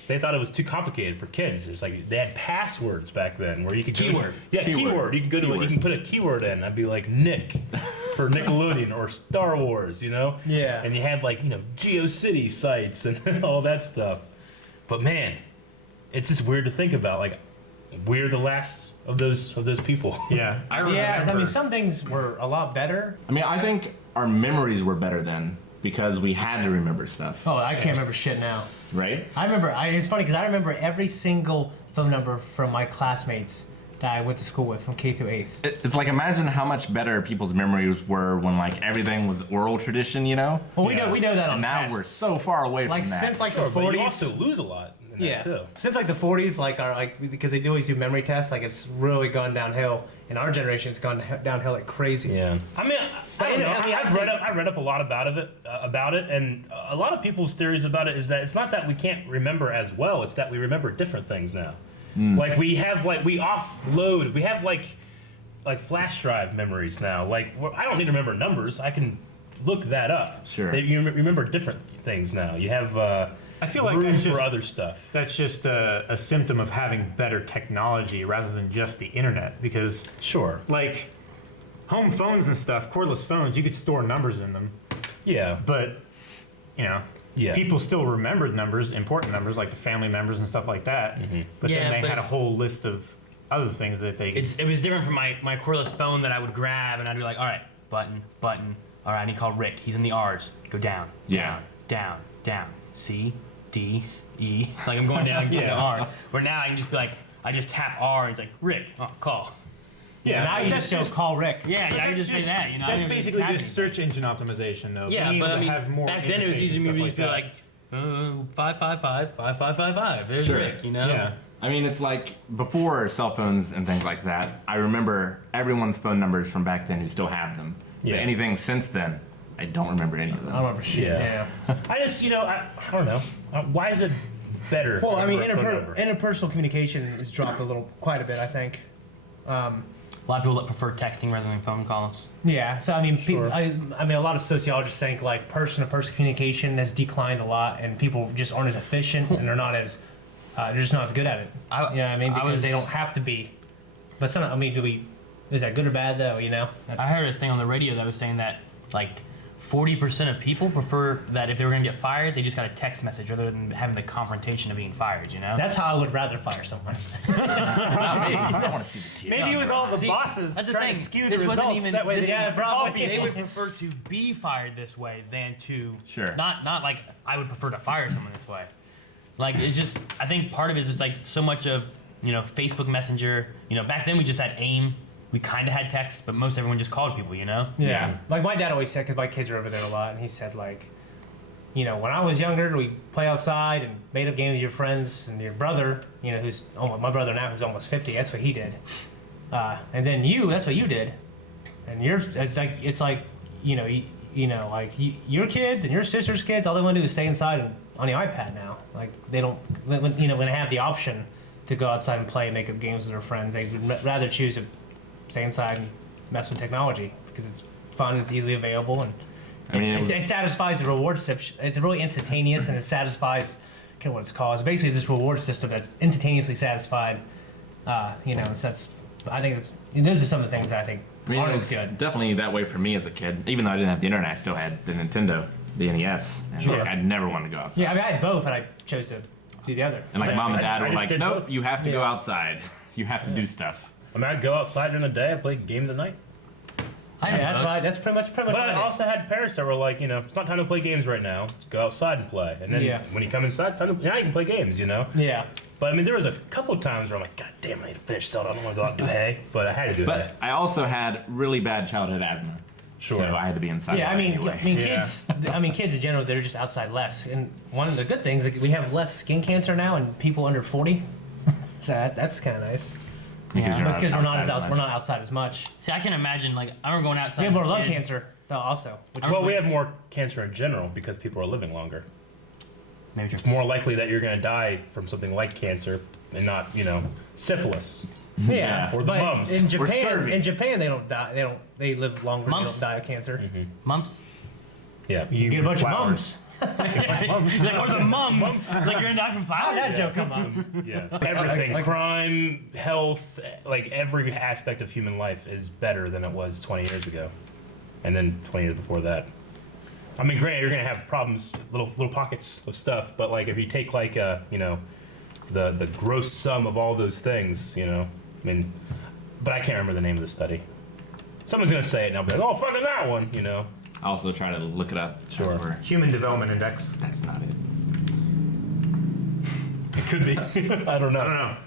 They thought it was too complicated for kids. It's like they had passwords back then where you could Keyword. Keyword. You can go to it. You can put a keyword in. I'd be like Nick for Nickelodeon or Star Wars, you know. Yeah. And you had like GeoCity sites and all that stuff. But man, it's just weird to think about. Like we're the last of those people. Yeah, I remember. Yeah, I mean, some things were a lot better. I mean, I think our memories were better then because we had to remember stuff, Oh, I can't remember shit now. right? I remember. It's funny because I remember every single phone number from my classmates that I went to school with from K through 8th. It's like imagine how much better people's memories were when like everything was oral tradition, you know? Well, we know that on And now tests. we're so far away like from that. since like the Sure, but you 40s. also lose a lot in Yeah, that too. since like the 40s, because they always do memory tests, like it's really gone downhill. In our generation, it's gone downhill like crazy. Yeah, I mean, I don't know. I'd I've read up a lot about it, and a lot of people's theories about it is that it's not that we can't remember as well; it's that we remember different things now. Like we offload, we have like flash drive memories now. Like I don't need to remember numbers; I can look that up. Sure. You remember different things now. You have I feel like room that's for just other stuff. That's just a symptom of having better technology rather than just the internet. Because Sure. like home phones and stuff, cordless phones, you could store numbers in them, Yeah. but Yeah. people still remembered numbers, important numbers like the family members and stuff like that. But Yeah, then they but had a it's- whole list of other things that they. It was different from my cordless phone that I would grab and I'd be like, all right, button. all right, I need to call Rick. He's in the R's. Go down, Yeah. down. C, D, E. Like I'm going down the R. Where now I can just be like, I just tap R and it's like, Rick, call. Yeah, now you that's just go call Rick. Yeah, I can just say that, you know. I That's don't even basically tap just anything. search engine optimization, though. Yeah, Being but I able to mean, have more back then it was interface easy and for me to stuff just be that. like, 555. There's Sure. Rick, you know. Yeah. I mean, it's like before cell phones and things like that. I remember everyone's phone numbers from back then who still have them. Yeah. But anything since then, I don't remember any of them. I don't remember shit. Yeah. Yeah. I just, I don't know. Why is it better? if Well, you I mean, remember a phone number? interpersonal communication has dropped quite a bit, I think. A lot of people that prefer texting rather than phone calls. Yeah, so I mean, Sure. I mean, a lot of sociologists think like person-to-person communication has declined a lot, and people just aren't as efficient, and they're just not as good at it. I mean, because they don't have to be. But some, I mean, is that good or bad though? You know, I heard a thing on the radio that was saying that like 40% of people prefer that if they were gonna get fired, they just got a text message rather than having the confrontation of being fired. You know. that's how I would rather fire someone. Not me. I don't want to see the tears. Maybe it was all the See, bosses that's the trying thing. to skew This the wasn't results. even- That way this they is- have probably. They would prefer to be fired this way than to Sure. not like I would prefer to fire someone this way. Like it's just I think part of it is just like so much of Facebook Messenger. Back then we just had AIM. We kind of had text, but most everyone just called people. Yeah. Like my dad always said, because my kids are over there a lot, and he said like, when I was younger, we play outside and made up games with your friends and your brother, who's my brother now, who's almost 50. That's what he did. And then that's what you did. And it's like like your kids and your sister's kids, all they want to do is stay inside and on the iPad now. Like they don't, when they have the option to go outside and play and make up games with their friends, they would rather choose to stay inside and mess with technology because it's fun, it's easily available, and I mean, it satisfies the reward system. It's really instantaneous, and it satisfies what it's called. It's basically this reward system that's instantaneously satisfied. So that's, I think those are some of the things that I think I mean, it aren't was as good. definitely that way for me as a kid. Even though I didn't have the internet, I still had the Nintendo, the NES. And Sure. I'd never want to go outside. Yeah, I mean, I had both, and I chose to do the other. And like mom and dad I were just like, did nope, both. you have to go Yeah. outside. You have to do stuff. I mean, I'd go outside during the day. I'd play games at night. That's pretty much But what I I did. also had parents that were like, it's not time to play games right now. Let's go outside and play. And then Yeah. when you come inside, it's time to, now you can play games, Yeah. But I mean, there was a couple of times where I'm like, God damn, I need to finish Zelda. I don't want to go out and do hay. But I had to do hay. But I also had really bad childhood asthma. Sure. So I had to be inside. Yeah, a lot anyway. kids in general, they're just outside less. And one of the good things, like we have less skin cancer now, and people under 40. So that's kind of nice. Because you're That's because outside we're much. not outside as much. See, I can imagine like I remember going outside. We have more as a lung kid. cancer, though, also. Which Well, we have more cancer in general because people are living longer. Maybe It's more likely that you're going to die from something like cancer and not, syphilis. yeah, Or the but mumps. in Or Japan, scurvy. they don't die. They live longer. Mumps. They don't die of cancer. mumps. Yeah. You get a bunch flowers. of mums. Like, or the mums. Like you're gonna die from How flowers. did that joke come up? Yeah. Everything. Like- Crime, health, like every aspect of human life is better than it was 20 years ago. And then 20 years before that. I mean, granted, you're going to have problems, little pockets of stuff, but like if you take like, the gross sum of all those things, but I can't remember the name of the study. Someone's going to say it and I'll be like, oh, fucking that one, I also try to look it up. Sure. as we're- Human Development Index. That's not it. It could be. I don't know. I don't know.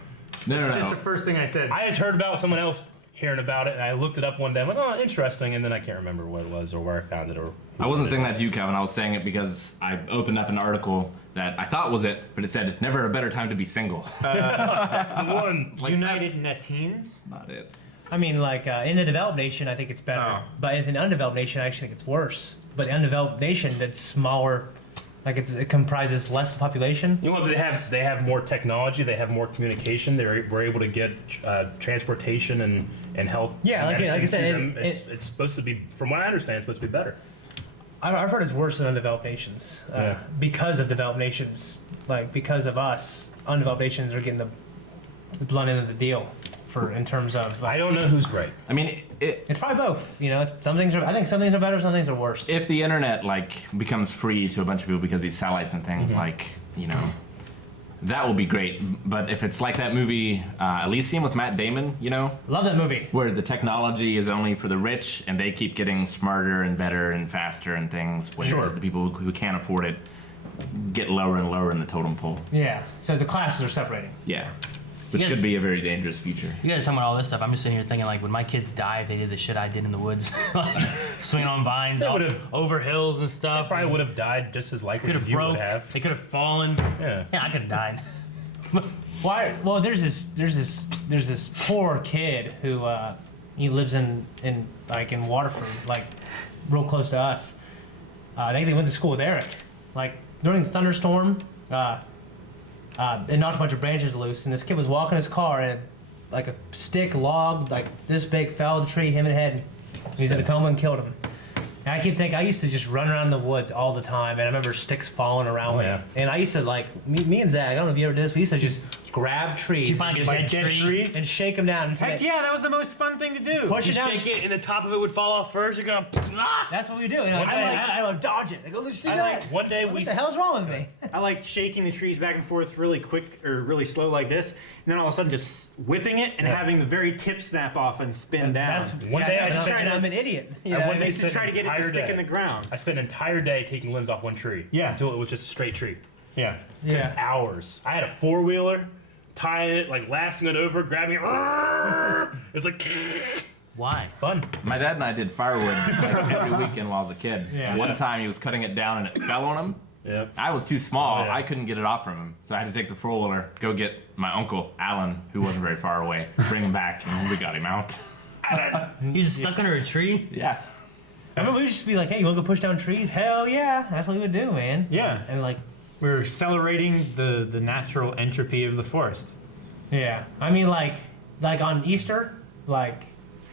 No, It's no, just no. the first thing I said. I just heard about someone else hearing about it, and I looked it up one day. I'm like, oh, interesting, and then I can't remember what it was or where I found it or. I wasn't saying that to you, Kevin. I was saying it because I opened up an article that I thought was it, but it said, never a better time to be single. That's the one. Like, United Netteens. Not it. I mean, like in the developed nation, I think it's better. Oh. But in the undeveloped nation, I actually think it's worse. But the undeveloped nation, that's smaller, like it comprises less population. You know what? They have more technology. They have more communication. We're able to get transportation and health. Yeah, like medicine I said, to them. It's supposed to be, from what I understand, it's supposed to be better. I've heard it's worse in undeveloped nations Yeah. because of developed nations. Like because of us, undeveloped nations are getting the blunt end of the deal in terms of. I don't know who's right. I mean, It's probably both. Some things are. I think some things are better. Some things are worse. if the internet becomes free to a bunch of people because these satellites and things that will be great. But if it's like that movie Elysium with Matt Damon, you know, Love that movie. where the technology is only for the rich and they keep getting smarter and better and faster and things, whereas Sure. the people who can't afford it get lower and lower in the totem pole. Yeah. So the classes are separating. Yeah, which Yeah. could be a very dangerous future. You guys are talking about all this stuff. I'm just sitting here thinking, like, when my kids die, if they did the shit I did in the woods, like swinging on vines, They all, would've- over hills and stuff. Probably would have died just as likely Could as have you broke. would have. They could have fallen. Yeah. Yeah, I could have died. Why? Well, there's this poor kid who he lives in Waterford, like real close to us. I think they went to school with Eric. Like during the thunderstorm, it knocked a bunch of branches loose, and this kid was walking his car, and like a stick log like this big fell in the tree, him in the head. He's in a coma and killed him. And I keep thinking, I used to just run around the woods all the time, and I remember sticks falling around me. yeah. And I used to like me and Zach. I don't know if you ever did this. We used to just grab trees. Did you find and like just dead trees? and shake them down. Until Heck they- yeah, that was the most fun thing to do. Push You it down. shake it, and the top of it would fall off first. You're going, ah! That's what we do. You know, One day- I like dodge it. I go, let's see I that. like- One day What we the hell's wrong with me? I like shaking the trees back and forth really quick or really slow like this, and then all of a sudden just whipping it and having the very tip snap off and spin down. That's One day I that's spent- I'm an idiot. You I know, one day I used to try to get it to entire stick day. in the ground. I spent an entire day taking limbs off one tree. Yeah. Until it was just a straight tree. Yeah. yeah. Took hours. I had a 4-wheeler, tying it, like lasting it over, grabbing it. It's like Why? fun. My dad and I did firewood like, every weekend while I was a kid. Yeah. One time he was cutting it down and it fell on him. Yeah. I was too small. Oh, yeah. I couldn't get it off from him. So I had to take the 4-wheeler, go get my uncle, Alan, who wasn't very far away, bring him back, and we got him out. He's just stuck under a tree? Yeah. I remember we used to be like, hey, you want to go push down trees? Hell yeah. That's what we would do, man. Yeah. And like, We're accelerating the natural entropy of the forest. yeah. I mean, like on Easter, like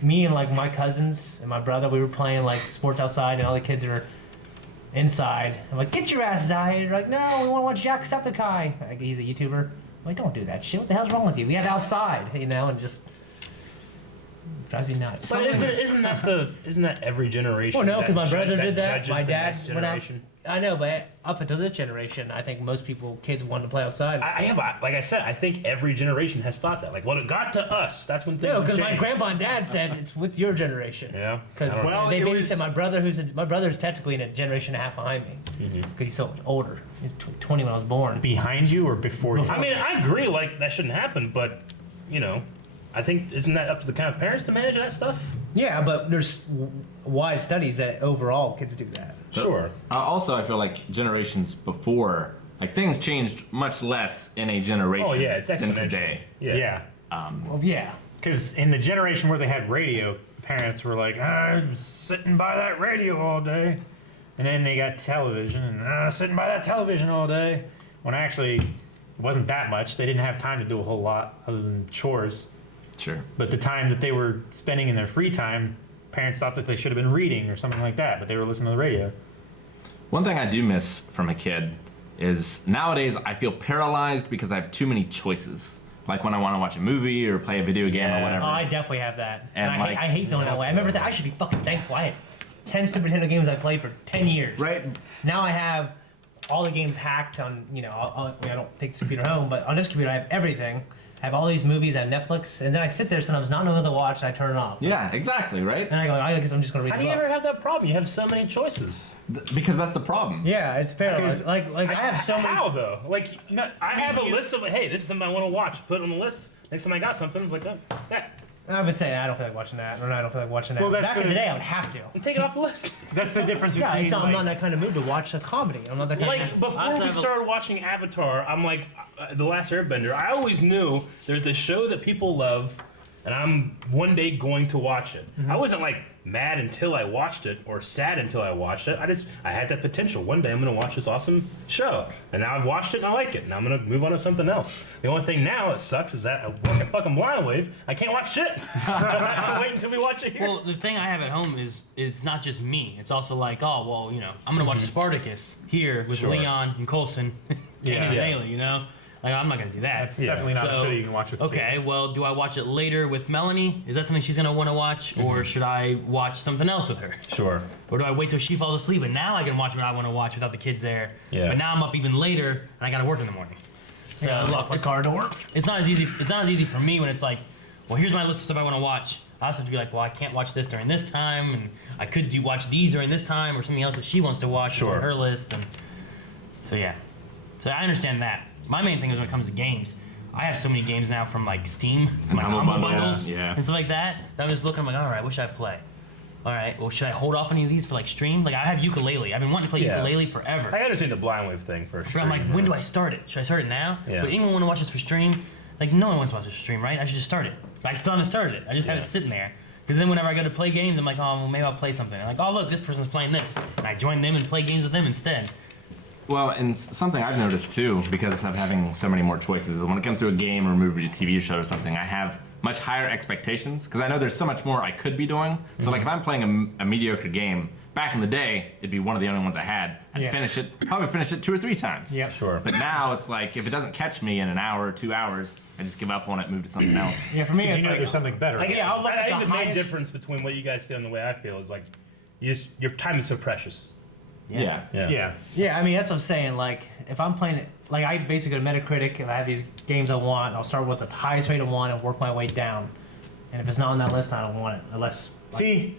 me and like my cousins and my brother, we were playing like sports outside, and all the kids are inside. I'm like, get your asses out here. They're like, no, we want to watch Jacksepticeye. Like, he's a YouTuber. I'm like, don't do that shit. What the hell's wrong with you? We have outside, you know, and just drives me nuts. But isn't that every generation? Well, no, because my that brother did that. judges My the dad next went out. generation? I know, but up until this generation, I think most kids wanted to play outside. Like I said, I think every generation has thought that. Like when it got to us, that's when things No, have because my changed. grandpa and dad said it's with your generation. Yeah. Because I don't know. Well, they it maybe was- said my brother's technically in a generation and a half behind me because he's so much older. He's 20 when I was born. Behind you or before you? I mean, I agree. Like that shouldn't happen, but you know, I think isn't that up to the kind of parents to manage that stuff? Yeah, but there's wide studies that overall kids do that. Sure. Also, I feel like generations before, like things changed much less in a generation Oh yeah, it's than exponential. today. Yeah. Well, yeah. Because in the generation where they had radio, parents were like, I'm sitting by that radio all day. And then they got television, and sitting by that television all day. When actually, it wasn't that much. They didn't have time to do a whole lot other than chores. Sure. But the time that they were spending in their free time, parents thought that they should have been reading or something like that, but they were listening to the radio. One thing I do miss from a kid is nowadays I feel paralyzed because I have too many choices. Like when I want to watch a movie or play a video game or whatever. Oh, I definitely have that. And I, like- I hate feeling that way. I remember that. I should be fucking thankful. I had 10 Super Nintendo games I played for 10 years. Right. Now I have all the games hacked on, you know, I don't take the computer home, but on this computer I have everything. I have all these movies on Netflix, and then I sit there sometimes not knowing what to watch, and I turn it off. Yeah, exactly, right? And I go, I guess I'm just gonna read How the do you book. ever have that problem? You have so many choices. Because that's the problem. Yeah, it's paralyzed. Like I have so many. How though? Like I have a list of hey, this is something I want to watch. Put it on the list. Next time I got something, I'm like that. I would say I don't feel like watching that, or I don't feel like watching that. Well, that's Back in the- the day, I would have to. Take it off the list. That's the difference Yeah, between. I'm not in like, that kind of mood to watch a comedy. I'm not that kind Like of. before also we have a- started watching Avatar, I'm like The Last Airbender. I always knew there's a show that people love, and I'm one day going to watch it. I wasn't like mad until I watched it or sad until I watched it. I had that potential. One day I'm gonna watch this awesome show, and now I've watched it and I like it. Now I'm gonna move on to something else. The only thing now that sucks is that I work at fucking Blind Wave. I can't watch shit. I have to wait until we watch it here. Well, the thing I have at home is it's not just me. It's also like, oh, well, you know, I'm going to watch Spartacus here with Sure. Leon and Colson, Danny and Yeah. Haley, you know? Like, I'm not going to do that. That's definitely not a show you can watch with okay, kids. well, do I watch it later with Melanie? Is that something she's going to want to watch? Or should I watch something else with her? Sure. Or do I wait till she falls asleep and now I can watch what I want to watch without the kids there? Yeah. But now I'm up even later and I got to work in the morning. So lock my car door. It's not as easy. It's not as easy for me when it's like, well, here's my list of stuff I want to watch. I also have to be like, well, I can't watch this during this time, and I could watch these during this time, or something else that she wants to watch on her list, and so yeah. So I understand that. My main thing is when it comes to games, I have so many games now from like Steam, from like combo bundles, and stuff like that. That I'm just looking. I'm like, all right, what should I play? All right, well, should I hold off any of these for like stream? Like I have ukulele. I've been wanting to play ukulele forever. I understand the blind wave thing for sure. I'm like, when do I start it? Should I start it now? Yeah. But anyone want to watch this for stream? Like no one wants to watch this for stream, right? I should just start it. But I still haven't started it. I just have it sitting there. Because then whenever I go to play games, I'm like, oh, well, maybe I'll play something. I'm like, oh, look, this person's playing this. And I join them and play games with them instead. Well, and something I've noticed too, because of having so many more choices, is when it comes to a game or movie or TV show or something, I have much higher expectations because I know there's so much more I could be doing. So like if I'm playing a mediocre game, back in the day, it'd be one of the only ones I had. I'd probably finish it 2 or 3 times. Yeah, sure. But now it's like if it doesn't catch me in an hour or 2 hours, I just give up on it, move to something else. Yeah, for me, it's like there's something better. I think the main highest- difference between what you guys feel and the way I feel is like, your time is so precious. Yeah. Yeah, I mean that's what I'm saying. Like if I'm playing it, like I basically go to Metacritic and I have these games I want. I'll start with the highest rated one and work my way down. And if it's not on that list, I don't want it unless. Like, See,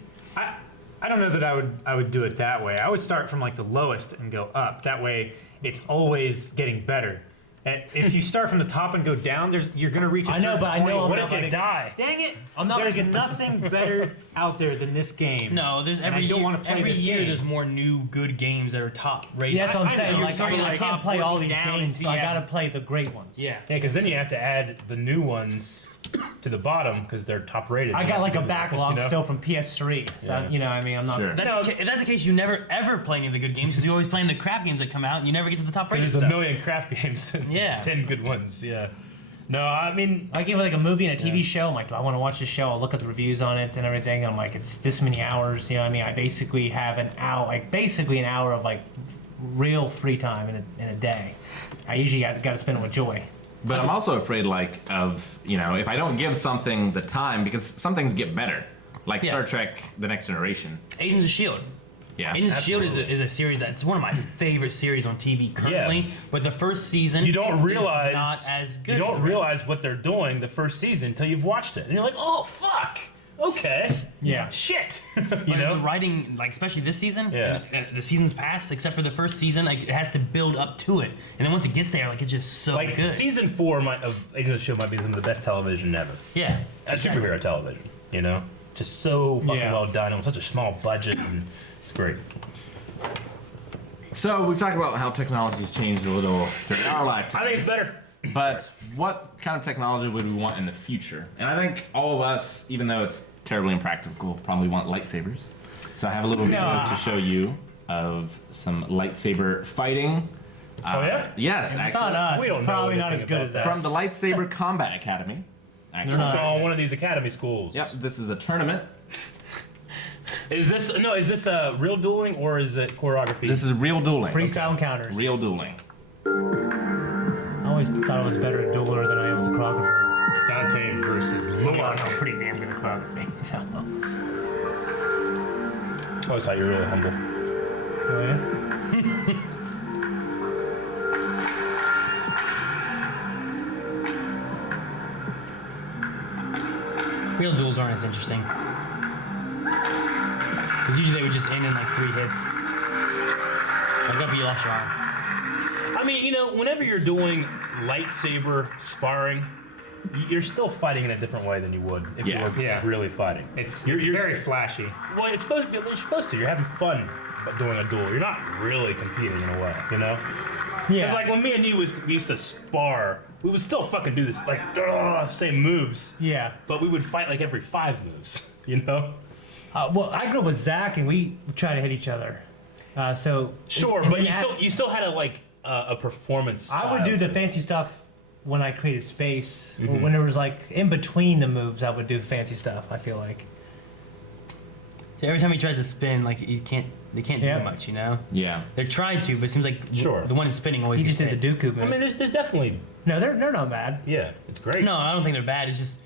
I don't know that I would do it that way. I would start from like the lowest and go up. That way, it's always getting better. And if you start from the top and go down, you're gonna reach. I know, but I know. What if you die? Dang it! I'm not There's gonna get nothing better out there than this game. No, there's And I don't want to play every this year game. there's more new good games that are top rated. Yeah, that's what I'm I saying. know, Like, you're starting I like can't top, play all working these down games, into- so I yeah. gotta play the great ones. Yeah. Yeah, because then you have to add the new ones to the bottom because they're top rated. I got like a You backlog know? still from PS3, so Yeah. you know, I mean, I'm not. Sure. If that's the case, you never ever play any of the good games because you're always playing the crap games that come out and you never get to the top rated There's stuff. a million crap games and Yeah. 10 good ones. Yeah. No, I mean, I give like a movie and a TV show. I'm like, do I want to watch this show? I'll look at the reviews on it and everything. And I'm like, it's this many hours. You know what I mean? I basically have an hour of like real free time in a day. I usually got to spend it with joy. But I'm also afraid, like, of, if I don't give something the time, because some things get better. Like Yeah. Star Trek The Next Generation. Agents of S.H.I.E.L.D. Yeah. Agents of S.H.I.E.L.D. is a series that's one of my favorite series on TV currently. But the first season you don't realize is not as good. You as don't the realize what they're doing the first season until you've watched it, and you're like, oh fuck, okay, Yeah. shit, But you know. the writing, like especially this season, Yeah. and the seasons past, except for the first season, like it has to build up to it, and then once it gets there, like it's just so Like good. season 4 of Agents of S.H.I.E.L.D. might be some of the best television ever. Yeah, Superhero television, just so fucking Yeah. well done on such a small budget, and it's great. So we've talked about how technology's changed a little during our lifetime. I think it's better. But what kind of technology would we want in the future? And I think all of us, even though it's terribly impractical, probably want lightsabers. So I have a little video to show you of some lightsaber fighting. Oh yeah. Yes, It's not actually. us. We don't It's know probably not as anything good about as that. us. From the Lightsaber Combat Academy. Actually. not- Oh, one of these academy schools. Yep, this is a tournament. Is this real dueling or is it choreography? This is real dueling. Freestyle encounters. Real dueling. I always thought I was a better dueler than I was a choreographer. Dante versus Well, Lord. I'm pretty damn good at choreography. So. I always thought you were really humble. Oh, yeah? real duels aren't as interesting because usually they would just end in like 3 hits. Like up, you lost your arm. I mean, whenever you're doing lightsaber sparring, you're still fighting in a different way than you would if you were really fighting. It's You're very flashy. Well, you're supposed to. You're having fun doing a duel. You're not really competing in a way, Yeah. Because like when me and you we used to spar, we would still fucking do this like same moves, Yeah. but we would fight like every 5 moves, Well, I grew up with Zach, and we try to hit each other. So Sure, and but then you still had a performance. I would style do the to it. fancy stuff when I created space. Or Mm-hmm. when there was like in between the moves, I would do fancy stuff. I feel like. Every time he tries to spin, like they can't Yeah. do much, Yeah. They tried to, but it seems like Sure. the one spinning always He just gets did the hit. Dooku move. I mean, there's definitely no, they're not bad. it's great. No, I don't think they're bad. It's just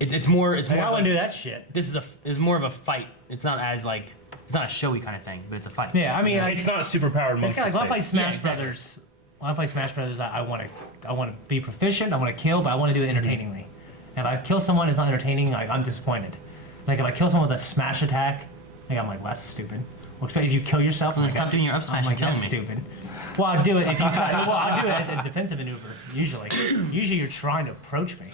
it's more Like, more. I of wouldn't a- do that shit. This is more of a fight. It's not as like it's not a showy kind of thing, but it's a fight. Yeah, I mean, like, It's not super powered it's monster kind of like I play space. Smash Yeah, exactly. Brothers when I play Smash Brothers, I want to be proficient. I want to kill, but I want to do it entertainingly. And if I kill someone that's not entertaining, like I'm disappointed. Like if I kill someone with a smash attack, like I'm like, well, that's stupid. Well, if you kill yourself, Well, I'm like, stop doing your up smash I'm like, and killing that's me. stupid. Well, I'll do it if you try. Well, I'll do it as a defensive maneuver. Usually you're trying to approach me.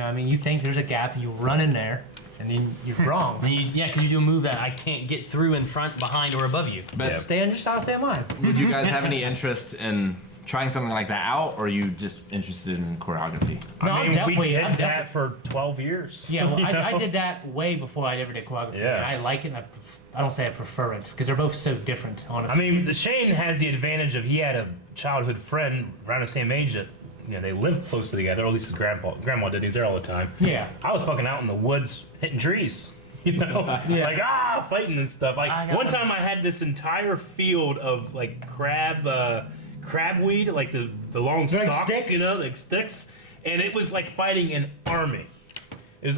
I mean, you think there's a gap, and you run in there, and then you're wrong. Because you do a move that I can't get through in front, behind, or above you. But Stay on your side, stay on mine. would you guys have any interest in trying something like that out, or are you just interested in choreography? No, I I'm mean, definitely- we did I'm that definitely- for 12 years. Yeah, well, you know? I did that way before I ever did choreography. Yeah. And I like it. And I don't say I prefer it because they're both so different, honestly. I mean, Shane has the advantage of he had a childhood friend around the same age that, they lived close to together. Or at least his grandma did. He was there all the time. Yeah. I was fucking out in the woods hitting trees. Yeah. Like fighting and stuff. Like one time I had this entire field of like crabweed, like the long They're like stalks, sticks? like sticks, and it was like fighting an army.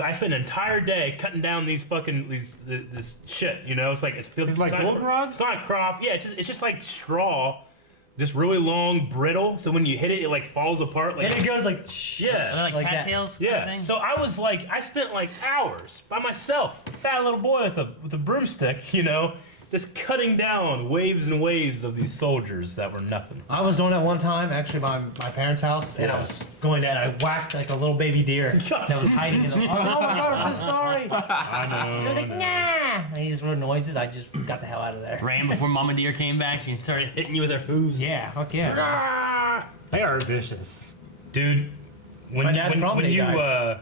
I spent an entire day cutting down these fucking this shit. It's like it's like not goldenrod? It's not crop. Yeah, it's just like straw, just really long, brittle. So when you hit it, it like falls apart. Like And it goes like, yeah. Like, Like that. cattails? Yeah. Thing? So I was like, I spent like hours by myself, fat little boy with a broomstick, just cutting down waves and waves of these soldiers that were nothing. I was doing that one time, actually, by my parents' house, and I Yeah. was going there, and I whacked like a little baby deer Yes. that was hiding in the. Oh my god, I'm so sorry. I know. He was like, nah. And he just heard noises. I just got the hell out of there. Ran before Mama Deer came back and started hitting you with her hooves. Yeah, fuck yeah. Ah! They are vicious. Dude, when My dad's probably you died.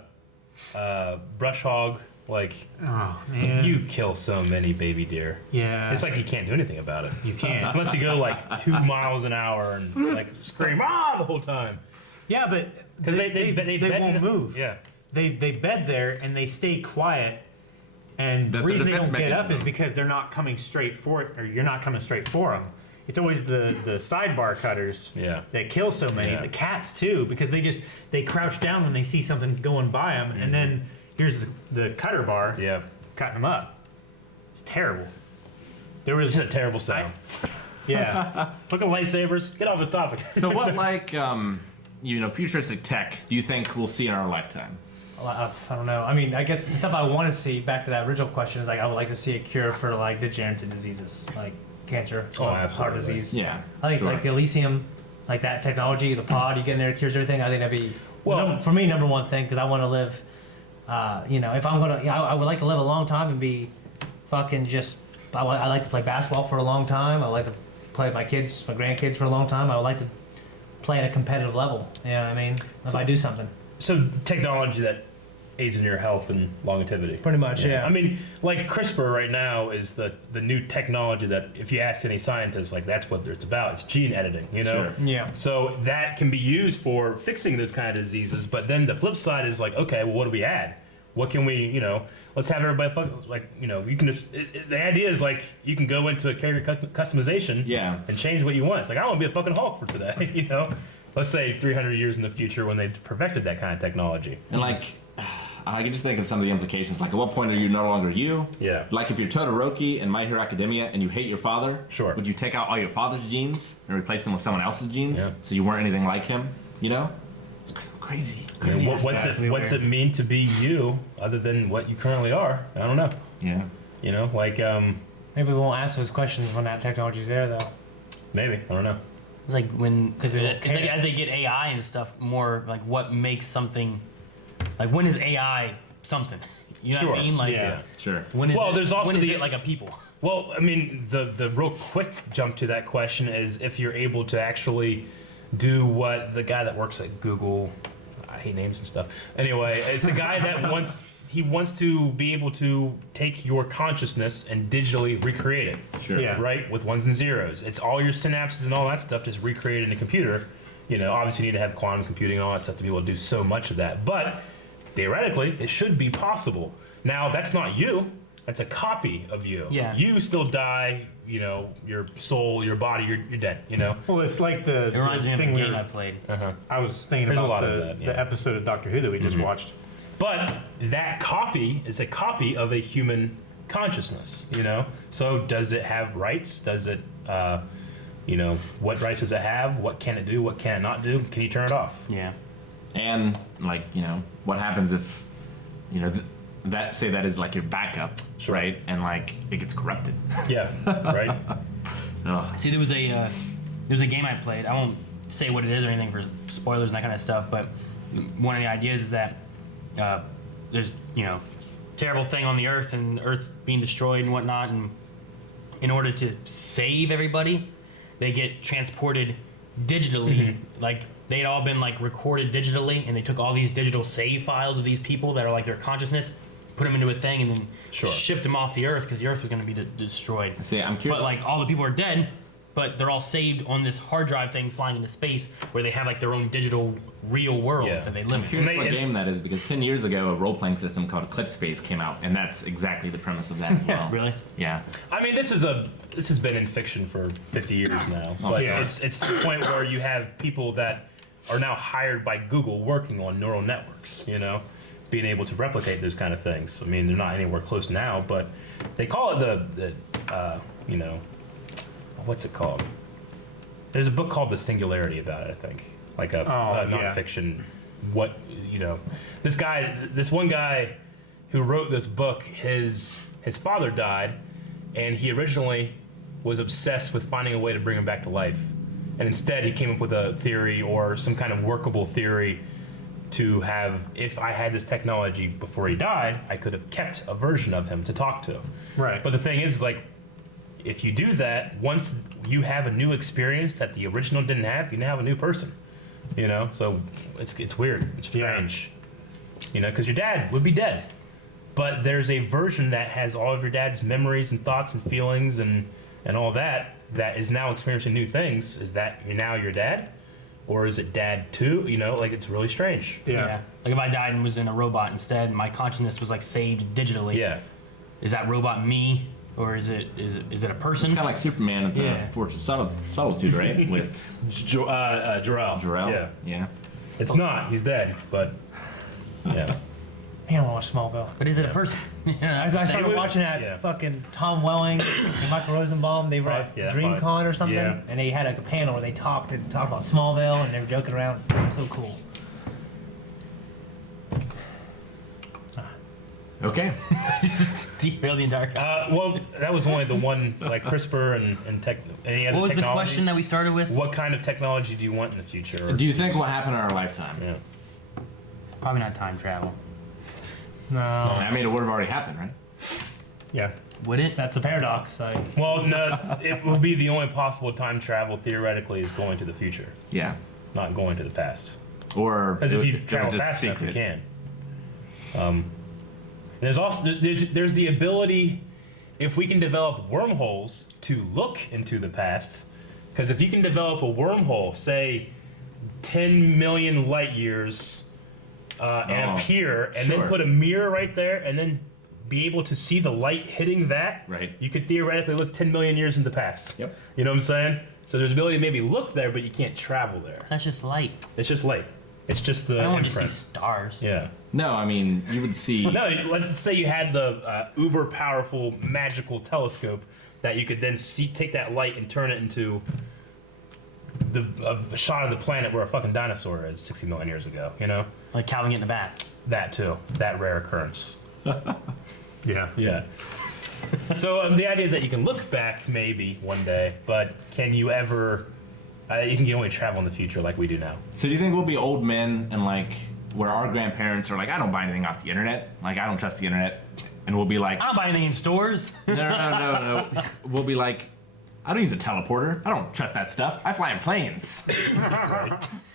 brush hog, like Oh man. you kill so many baby deer. Yeah. It's like you can't do anything about it. you can't. Unless you go like 2 miles an hour and like scream the whole time. Yeah, but Because they won't move. Yeah. They bed there and they stay quiet. And That's the a reason they defense don't get up is mechanism. because they're not coming straight for it, or you're not coming straight for them. It's always the sidebar cutters Yeah. that kill so many. Yeah. The cats too, because they crouch down when they see something going by them, and then here's the cutter bar Yeah. cutting them up. It's terrible. There was It's a terrible sound. yeah. Look at lightsabers. Get off this topic. So what futuristic tech do you think we'll see in our lifetime? I don't know. I mean, I guess the stuff I want to see, back to that original question, is like I would like to see a cure for like degenerative diseases, like cancer, heart absolutely. disease. Yeah, I think sure. like the Elysium, like that technology, the pod you get in there, it cures everything. I think that'd be Well- for me number one thing because I want to live. If I'm gonna, I would like to live a long time and be fucking just. I like to play basketball for a long time. I like to play with my kids, my grandkids for a long time. I would like to play at a competitive level. You know what I mean? If I do something. So technology that aids in your health and longevity. Pretty much, yeah. I mean, like CRISPR right now is the new technology that if you ask any scientist, like that's what it's about. It's gene editing, Sure. Yeah. So that can be used for fixing those kind of diseases. But then the flip side is like, okay, well, what do we add? What can we, let's have everybody you can just, the idea is like, you can go into a character customization Yeah. and change what you want. It's like, I want to be a fucking Hulk for today, Let's say 300 years in the future when they perfected that kind of technology. And I can just think of some of the implications. Like, at what point are you no longer you? Yeah. Like, if you're Todoroki in My Hero Academia and you hate your father, Sure. would you take out all your father's genes and replace them with someone else's genes Yeah. so you weren't anything like him? It's crazy. I mean, what's it mean to be you other than what you currently are? I don't know. Yeah. Maybe we won't ask those questions when that technology's there, though. Maybe. I don't know. It's like because as they get AI and stuff, more like what makes something, like when is AI something? You know what I Sure. mean? Like Yeah. Sure. when is Well, it, there's also when is the- it like a people? Well, I mean, the real quick jump to that question is if you're able to actually do what the guy that works at Google, I hate names and stuff. Anyway, it's the guy that wants to be able to take your consciousness and digitally recreate it. Sure. Yeah. Right? With ones and zeros. It's all your synapses and all that stuff just recreated in a computer. Obviously you need to have quantum computing and all that stuff to be able to do so much of that. But theoretically, it should be possible. Now, that's not you. That's a copy of you. Yeah. You still die, your soul, your body, you're dead, Well, it's like the It reminds me of a thing game I played. I was thinking There's a about lot of that, yeah. the episode of Doctor Who that we just watched. But that copy is a copy of a human consciousness, So does it have rights? Does it You know, what rights does it have? What can it do? What can it not do? Can you turn it off? Yeah. And like, you know, what happens if, you know, that say that is like your backup, Sure. right? And like it gets corrupted. Yeah, right. Ugh. See, there was a game I played. I won't say what it is or anything for spoilers and that kind of stuff, but one of the ideas is that there's, you know, terrible thing on the Earth and Earth's being destroyed and whatnot, and in order to save everybody, they get transported digitally. Like they'd all been like recorded digitally, and they took all these digital save files of these people that are like their consciousness, put them into a thing, and then shipped them off the Earth because the Earth was going to be destroyed. See, I'm curious. But like all the people are dead, but they're all saved on this hard drive thing flying into space where they have like their own digital real world that they live I'm in. curious what game that is, because 10 years ago a role-playing system called Eclipse Phase came out, and that's exactly the premise of that as well. Really? Yeah. I mean, this has been in fiction for 50 years now. Oh, But sure. it's to the point where you have people that are now hired by Google working on neural networks, you know, being able to replicate those kind of things. I mean, they're not anywhere close now, but they call it the you know, what's it called? There's a book called The Singularity about it, I think. Like a nonfiction. What, you know, this one guy who wrote this book, his father died, and he originally was obsessed with finding a way to bring him back to life. And instead he came up with a theory or some kind of workable theory to have, if I had this technology before he died, I could have kept a version of him to talk to. Right. But the thing is, like, if you do that, once you have a new experience that the original didn't have, you now have a new person. You know, so it's weird. It's strange. You know, because your dad would be dead, but there's a version that has all of your dad's memories and thoughts and feelings and all that is now experiencing new things. Is that now your dad, or is it dad too? You know, like it's really strange. Yeah. Like if I died and was in a robot instead, and my consciousness was like saved digitally. Yeah. Is that robot me, or is it a person? It's kind of like Superman at the Fortress Solitude, right? With Jor-El. Jor-El. Yeah. Yeah. It's not. He's dead, but yeah. Man, I want to watch Smallville. But is it a person? I started watching that fucking Tom Welling and Michael Rosenbaum. They were at DreamCon or something, and they had like a panel where they talked about Smallville, and they were joking around. It was so cool. Okay. Derail the entire. Well, that was only the one, like CRISPR and tech. Any other What was the technologies? question that we started with? What kind of technology do you want in the future? Or Do you think what happened in our lifetime? Yeah. Probably not time travel. No. I mean, it would have already happened, right? Yeah. Would it? That's a paradox. Like, Well, no, it will be the only possible time travel theoretically is going to the future, Yeah. not going to the past. Or Because if you it was travel just fast enough, you secret. can. There's also there's the ability, if we can develop wormholes, to look into the past. Because if you can develop a wormhole, say 10 million light years, and appear, and then put a mirror right there, and then be able to see the light hitting that, Right. you could theoretically look 10 million years in the past. Yep. You know what I'm saying? So there's ability to maybe look there, but you can't travel there. That's just light. It's just light. It's just the I don't want to imprint. see stars. Yeah. No, I mean, you would see. No, let's say you had the uber powerful magical telescope that you could then take that light and turn it into a shot of the planet where a fucking dinosaur is 60 million years ago, you know? Like Calvin getting a bath. That too. That rare occurrence. Yeah. Yeah. So the idea is that you can look back maybe one day, but can you ever... you can only travel in the future like we do now. So do you think we'll be old men and like where our grandparents are like, I don't buy anything off the internet. Like, I don't trust the internet. And we'll be like, I don't buy anything in stores. no. We'll be like, I don't use a teleporter. I don't trust that stuff. I fly in planes.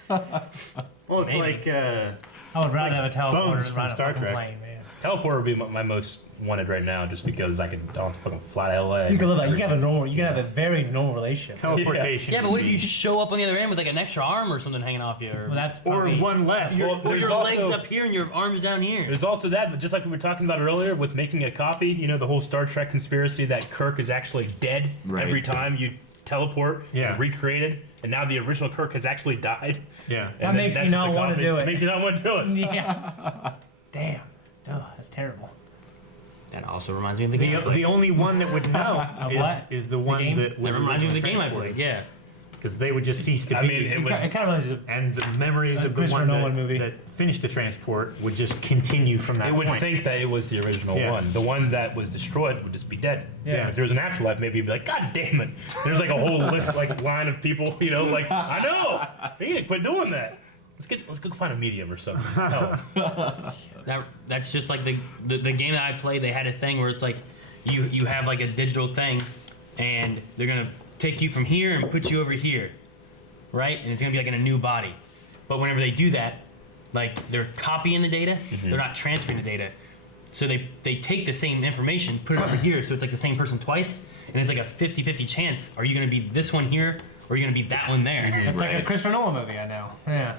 Well, it's like I would rather have a teleporter Bones than from ride a Star fucking Trek. plane, man. Teleporter would be my most wanted right now, just because I don't have to fucking fly to LA. You can live like you can have a very normal relationship. teleportation. Yeah, but what would if you be- show up on the other end with like an extra arm or something hanging off you? Or, Well, that's or probably, one less? or there's your also- legs up here and your arms down here. There's also that, but just like we were talking about earlier with making a copy, you know, the whole Star Trek conspiracy that Kirk is actually dead Right. every time you teleport Yeah. and recreated, and now the original Kirk has actually died. Yeah. And That then makes me that's not just a wanna copy. do it. Makes you not want to do it. Yeah. Damn. Oh, that's terrible. That also reminds me of the game I played. The only one that would know what? is the one game? that was That reminds me of the originally game I transported. played. Yeah. because they would just cease to I be. mean, it would. It kind of reminds me of and the memories of the Christopher one Nolan movie. that finished the transport would just continue from that It would point. think that it was the original Yeah. one. The one that was destroyed would just be dead. Yeah. If there was an afterlife, maybe you'd be like, God damn it. There's like a whole list, like line of people, you know, like, I know. We need to quit doing that. Let's go find a medium or something. Tell 'em. That's just like the game that I played. They had a thing where it's like you have like a digital thing, and they're gonna take you from here and put you over here, right? And it's gonna be like in a new body. But whenever they do that, like they're copying the data, they're not transferring the data. So they take the same information, put it over here, so it's like the same person twice, and it's like a 50-50 chance. Are you gonna be this one here, or are you gonna be that one there? It's like a Christopher Nolan movie, I know. Yeah.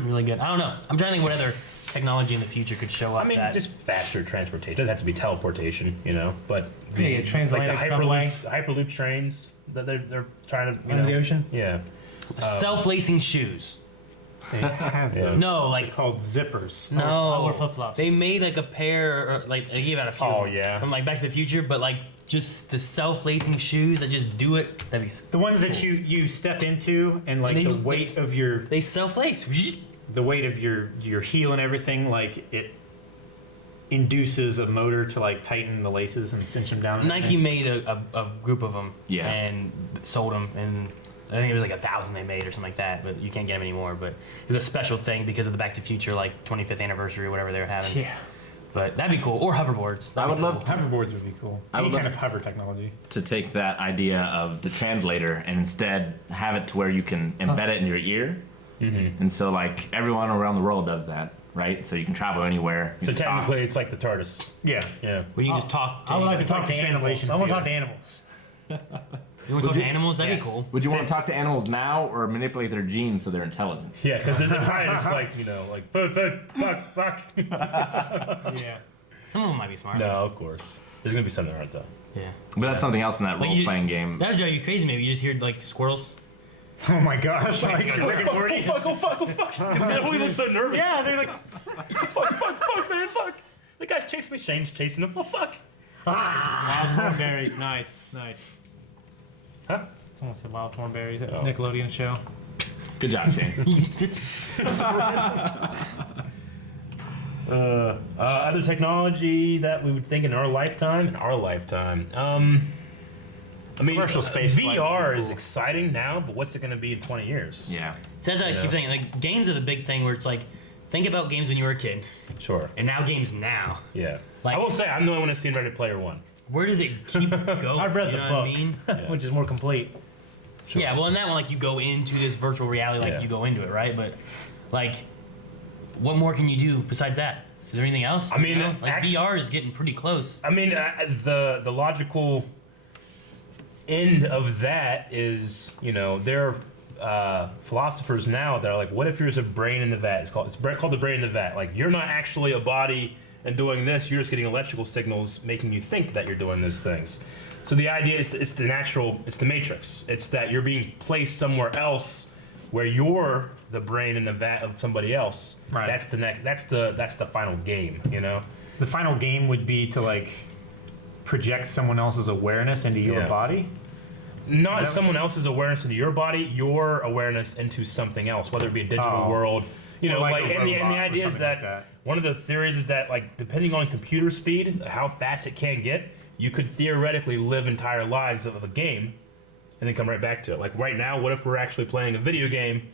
Really good. I don't know. I'm trying to think what other technology in the future could show up. I mean, that just faster transportation. It doesn't have to be teleportation, you know, but Yeah, transatlantic subway. Hyperloop trains that they're trying to, you Under know. the ocean. Yeah. self-lacing shoes. They have Yeah. those. No, like They're called zippers. no or flip-flops. They made like a pair, or like they gave out a few. Oh, of them yeah. From like Back to the Future, but like just the self-lacing shoes that just do it. That'd be. The ones that you step into and like And the they- weight of your They self-lace. your heel and everything, like it induces a motor to like tighten the laces and cinch them down. and Nike everything. made a group of them. Yeah. And sold them, and I think it was like 1,000 they made or something like that. But you can't get them anymore. But it was a special thing because of the Back to the Future like 25th anniversary or whatever they were having. Yeah. But that'd be cool. Or hoverboards. I would love to, Hoverboards would be cool. I Any would kind love- of hover technology. to take that idea of the translator and instead have it to where you can embed it in your ear. And so, like, everyone around the world does that, right? So you can travel anywhere. So you can talk. technically, it's like the TARDIS. Yeah. Yeah. Well, you can just talk to. I would like to It's talk like to the animals. translation I want to field. talk to animals. You want to talk to animals? That'd Yes. be cool. Would you want to talk to animals now or manipulate their genes so they're intelligent? Yeah, because they're probably just like, you know, like, fuck. Yeah. Some of them might be smart. No, of course. There's going to be some that aren't, though. Yeah. But that's something else in that Like you- role-playing game. That would drive you crazy. Maybe you just hear like squirrels. Oh my gosh! Like, Oh, fuck. He looks so nervous. yeah, they're like, Fuck, man, fuck. The guy's chasing me. Shane's chasing him. Oh, fuck. Wild Thornberrys. Nice. Huh? Someone said Wild Thornberrys. Oh. Nickelodeon show. Good job, Shane. Other technology that we would think in our lifetime. I mean, Commercial space flight would VR be is cool. exciting now, but what's it going to be in 20 years? Yeah. So that's what I keep thinking. Like games are the big thing where it's like, think about games when you were a kid, Sure. and now games now. Yeah. Like- I will say, I'm the only one that's seen Ready Player One. Where does it keep going? I've read you the know book, what I mean? which is more complete. Yeah. Well, in that one, like you go into this virtual reality, like Yeah. you go into it, right? But like, what more can you do besides that? Is there anything else? I mean, You know? Like actually- VR is getting pretty close. I mean, the logical end of that is, you know, there are philosophers now that are like, what if there's a brain in the vat? It's called the brain in the vat. Like, you're not actually a body and doing this. You're just getting electrical signals making you think that you're doing those things. So the idea is it's the matrix. It's that you're being placed somewhere else where you're the brain in the vat of somebody else. Right. That's the final game, you know? the final game would be to like project someone else's awareness into your Yeah. body. Not Is that someone else's awareness into your body, your awareness into something else, whether it be a digital Oh. world. You Or know, like like, a and the robot or idea is something like that, that. one of the theories is that, like, depending on computer speed, how fast it can get, you could theoretically live entire lives of a game and then come right back to it. Like, right now, what if we're actually playing a video game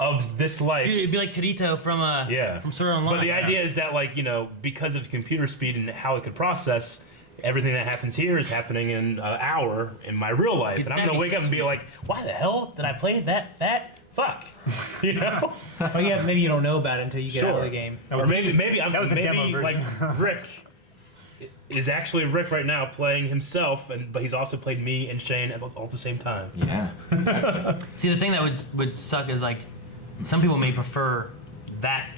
of this life? Dude, it'd be like Kirito from Yeah. from Sword Art Online. But the idea is that, like, you know, because of computer speed and how it could process, everything that happens here is happening in an hour in my real life. And I'm That'd going to be wake up and be like, why the hell did I play that fat fuck? You know? Oh yeah, maybe you don't know about it until you get out of the game. Or maybe I'm that was the maybe demo version. like Rick is actually Rick right now playing himself, but he's also played me and Shane all at the same time. Yeah. See, the thing that would suck is like some people may prefer that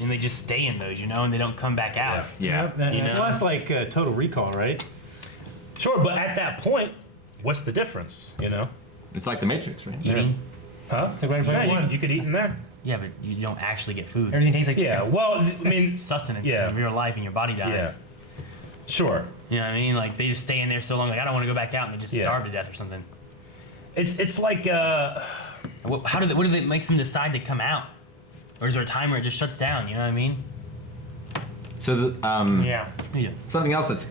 and they just stay in those, you know, and they don't come back out. Yeah. You know? Well, that's like Total Recall, right? Sure, but at that point, what's the difference? You know? It's like the Matrix, right? Eating. Huh? It's a great Yeah, one. you could eat in there. Yeah, but you don't actually get food. Everything tastes like Yeah. chicken. Well, I mean, Sustenance Yeah. in real life and your body dying. yeah. Sure. You know what I mean? Like they just stay in there so long. Like I don't want to go back out and they just Yeah. starve to death or something. It's like What do they makes them decide to come out? Or is there a timer? It just shuts down. You know what I mean? So Yeah. Yeah. something else that's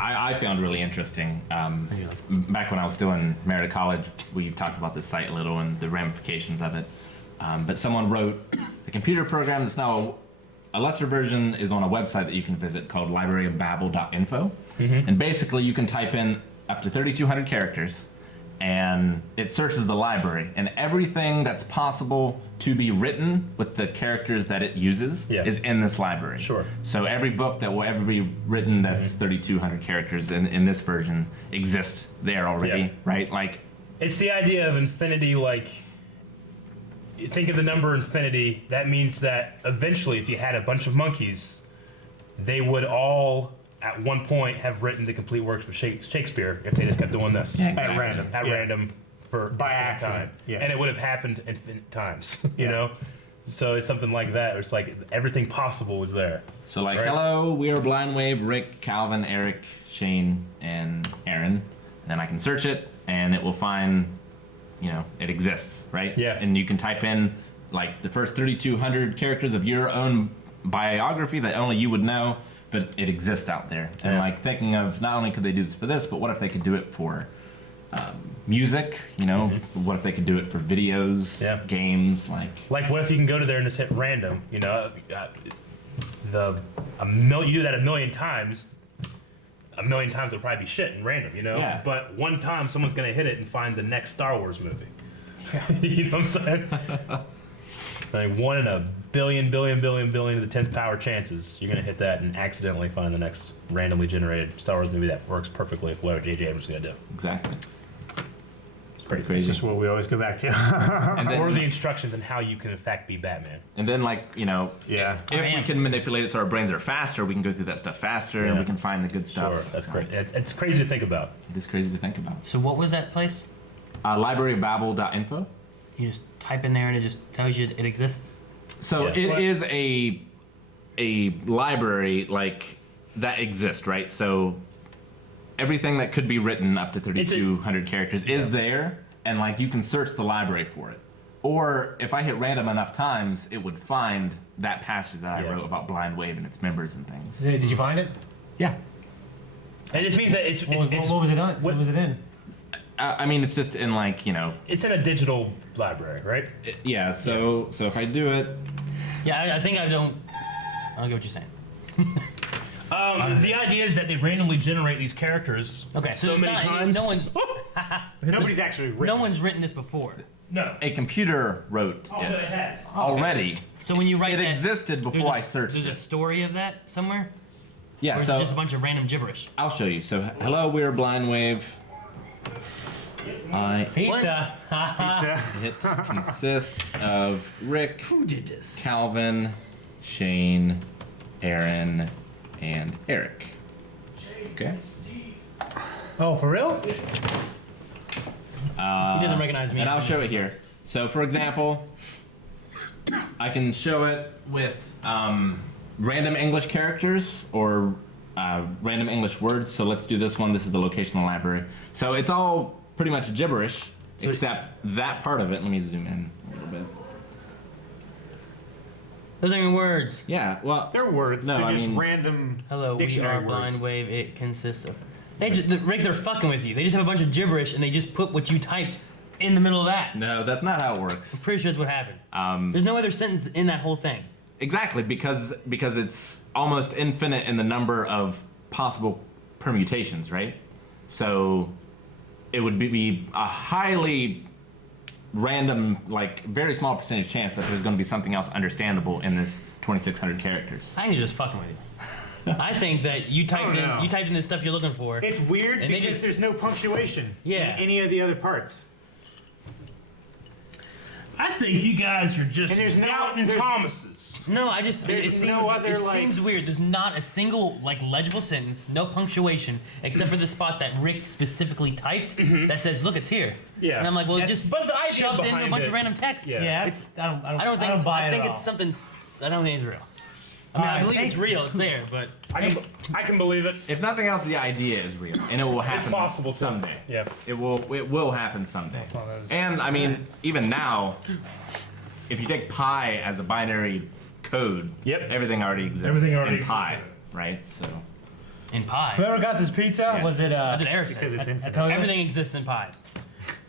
I found really interesting. Back when I was still in Merida College, we talked about this site a little and the ramifications of it. But someone wrote a computer program that's now a lesser version is on a website that you can visit called libraryofbabel.info. And basically you can type in up to 3,200 characters and it searches the library and everything that's possible to be written with the characters that it uses is in this library. Sure. So every book that will ever be written that's 3,200 characters in this version exists there already, right? Like, it's the idea of infinity. Like, you think of the number infinity. That means that eventually, if you had a bunch of monkeys, they would all at one point have written the complete works of Shakespeare if they just kept doing this At random. random for By infinite accident. time. Yeah. And it would have happened infinite times, you know? So it's something like that. It's like everything possible was there. so like, Right. hello, we are Blind Wave, Rick, Calvin, Eric, Shane, and Aaron. And then I can search it and it will find, you know, it exists, right? Yeah. And you can type in like the first 3,200 characters of your own biography that only you would know, but it exists out there. And Yeah. like thinking of not only could they do this for this, but what if they could do it for music, you know? What if they could do it for videos, Yeah. games, like... Like, what if you can go to there and just hit random? You know, you do that a million times. A million times it'll probably be shit and random, you know. Yeah. But one time someone's gonna hit it and find the next Star Wars movie. You know what I'm saying? Like 1 in a billion to the 10th power chances you're gonna hit that and accidentally find the next randomly generated Star Wars movie that works perfectly with what J.J. Abrams is gonna do. Exactly. It's pretty Crazy. It's just what we always go back to. And then, Or the instructions on how you can in fact be Batman. and then like, you know, Yeah. if we can manipulate it so our brains are faster, we can go through that stuff faster and Yeah. we can find the good stuff. Sure, that's great. It's crazy to think about. It is crazy to think about. So what was that place? Libraryofbabel.info. You just type in there and it just tells you it exists. So Yeah. it What? is a library like that exists, right? So everything that could be written up to 3,200 characters is there, and like you can search the library for it. Or if I hit random enough times, it would find that passage that I Yeah. wrote about Blind Wave and its members and things. Did you find it? Yeah. And it just means that What was it on? What was it in? I mean, it's just in like, you know, it's in a digital library, right? yeah. So if I do it, Yeah, I think I don't get what you're saying. The idea is that they randomly generate these characters Okay, so so it's many not, times. no one's Nobody's actually written. no one's written this before. No. a computer wrote Oh, no, it it has. already. So when you write It that, existed there's before a- I searched There's a it. story of that somewhere, Yeah. or is So it just a bunch of random gibberish? I'll show you. So hello, we're Blind Wave. Pizza. It consists of Rick, Who did this? Calvin, Shane, Aaron, and Eric. Okay. Oh, for real? He doesn't recognize me. And I'll show it here. So, for example, I can show it with random English characters or random English words. So let's do this one. This is the location of the library. So it's all pretty much gibberish, except that part of it. Let me zoom in a little bit. Those aren't even words. Yeah, well, They're words. No, They're I just mean- random Hello, we dictionary are words. Blind Wave. It consists of. Rick, they're fucking with you. They just have a bunch of gibberish and they just put what you typed in the middle of that. no, that's not how it works. Pretty sure that's what happened. There's no other sentence in that whole thing. Exactly, because it's almost infinite in the number of possible permutations, right? So it would be a highly random, like very small percentage chance that there's going to be something else understandable in this 2,600 characters. I think they're just fucking with you. I think that you typed no. in the stuff you're looking for. It's weird And they because just- there's no punctuation Yeah. in any of the other parts. I think you guys are just And there's no- doubting there's- Thomases. No, I just There's it seems no other, it like- seems weird. There's not a single like legible sentence, no punctuation, except for the spot that Rick specifically typed that says, "Look, it's here." Yeah. And I'm like, well, That's- just but the idea shoved into a behind bunch it- of random text. Yeah. Yeah, It's I don't I don't think buy I it think at it's all. something. I don't think it's real. I mean, I believe it's real. It's there, but I can believe it. If nothing else, the idea is real, and it will happen. It's possible too. someday. Yeah. It will happen someday. one of those. And I mean, even now, if you take pi as a binary code, Yep. everything already exists Everything already in pi, right? So in pie. Whoever got this pizza, Yes. was it That's what Eric Because says. it's infinite. Antonio's? Everything exists in pies.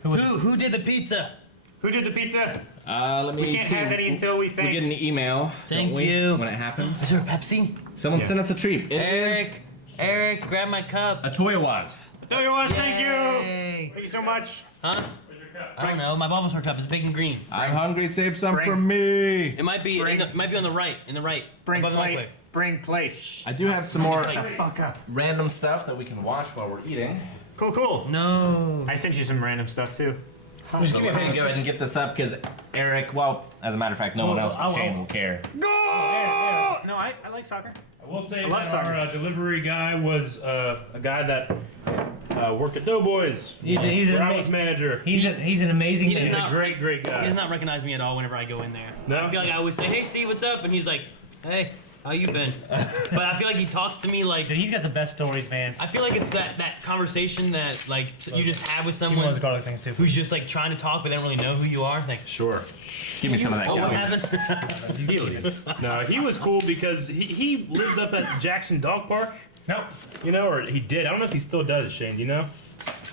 Who did the pizza? Who did the pizza? let me We can't see. have any until we We thank. get an email. Thank don't we, you. when it happens. Is there a Pepsi? Someone sent us a treat. It is Eric, grab my cup. a Toyowas. Tell you what, thank you. Yay. Thank you so much. Huh? I don't know. My Bulbasaur cup is big and green. I'm hungry. Save some Bring- for me. It might be. It might be on the right. In the right. Bring above my plate. plate. Bring plate. I do have some more Plate. Fuck up. random stuff that we can watch while we're eating. Cool, cool. No. I sent you some random stuff too. Just give me a minute to go ahead and get this up because Eric, well, as a matter of fact, no one else but Shane will care. No, I like soccer. I will say I love that soccer. our delivery guy was a guy that worked at Doughboys. He's where an I was manager. He's an amazing He does He's man. not- a great He guy. does not recognize me at all whenever I go in there. No? I feel like I always say, "Hey, Steve, what's up?" And he's like, "Hey, how you been?" But I feel like he talks to me like. Dude, he's got the best stories, man. I feel like it's that conversation that like you just have with He loves someone garlic things too. who's just like trying to talk but they don't really know who you are. Like, Sure. Give me some of that. oh, what guys. happened? Steely. No, he was cool because he lives up at Jackson Dog Park. Nope. You know, or he did. I don't know if he still does, Shane. Do you know?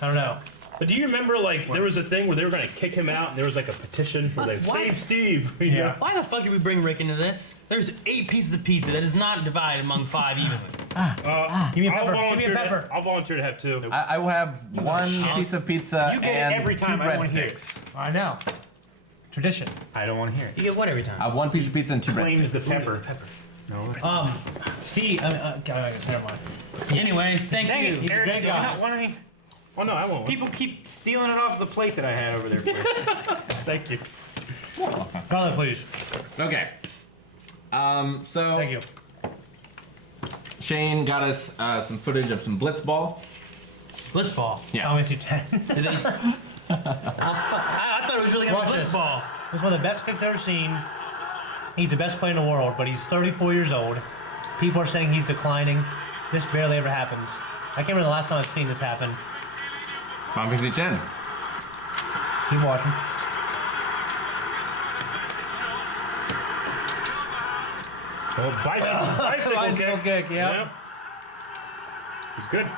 I don't know. But do you remember, like, there was a thing where they were going to kick him out, and there was, like, a petition for, like, What? save Steve. You Yeah. know? Why the fuck did we bring Rick into this? There's 8 pieces of pizza that is not divided among 5 evenly. Give me a I'll pepper. Give me volunteer a to- pepper. I'll volunteer to have 2. I will have one shit. piece of pizza You get it and every time, 2 I don't wanna hear it. breadsticks. I know. Tradition. I don't want to hear it. You get what every I time? have 1 piece of pizza and 2 Claims breadsticks. the pepper. Steve. Never mind. Anyway, thank Dang you. it, He's a Eric, great did you guy. not want any? Oh, no, I won't. People keep stealing it off the plate that I had over there. For you. Thank you. Garlic, please. Okay. So Thank you. Shane got us some footage of some Blitz ball. Blitzball. Yeah. I'll miss you 10. Did they- I thought it was really gonna be Watch this. Blitzball. It's one of the best kicks I've ever seen. He's the best player in the world, but he's 34 years old. People are saying he's declining. This barely ever happens. I can't remember the last time I've seen this happen. Bambi 10. Keep watching. Oh, bicycle kick. yeah. He's good.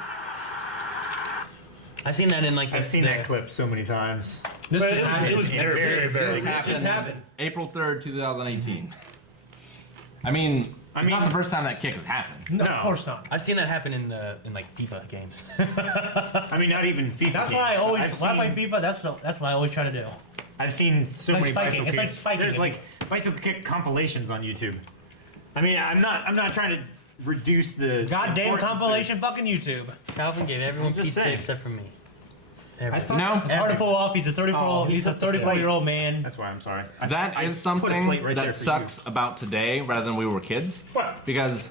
I've seen that in like I've seen that clip so many times. This But just it happened. was very, very This just happened. April 3rd, 2018. I mean, it's not the first time that kick has happened. No, No. of course not. I've seen that happen in like FIFA games. I mean, not even FIFA. That's games. why I always, I've when I seen- play FIFA, that's what I always try to do. I've seen so Like many spiking. bicycle It's like kicks. spiking. There's like bicycle kick compilations on YouTube. I mean, I'm not trying to reduce the Goddamn importance of- compilation fucking YouTube. Calvin gave everyone Just pizza saying. except for me. I thought No, It's hard to pull off. He's a 34. Oh, he's a he took the 34-year-old man. That's why I'm sorry. that I is put a something plate right there that for you. sucks about today rather than we were kids. What? Because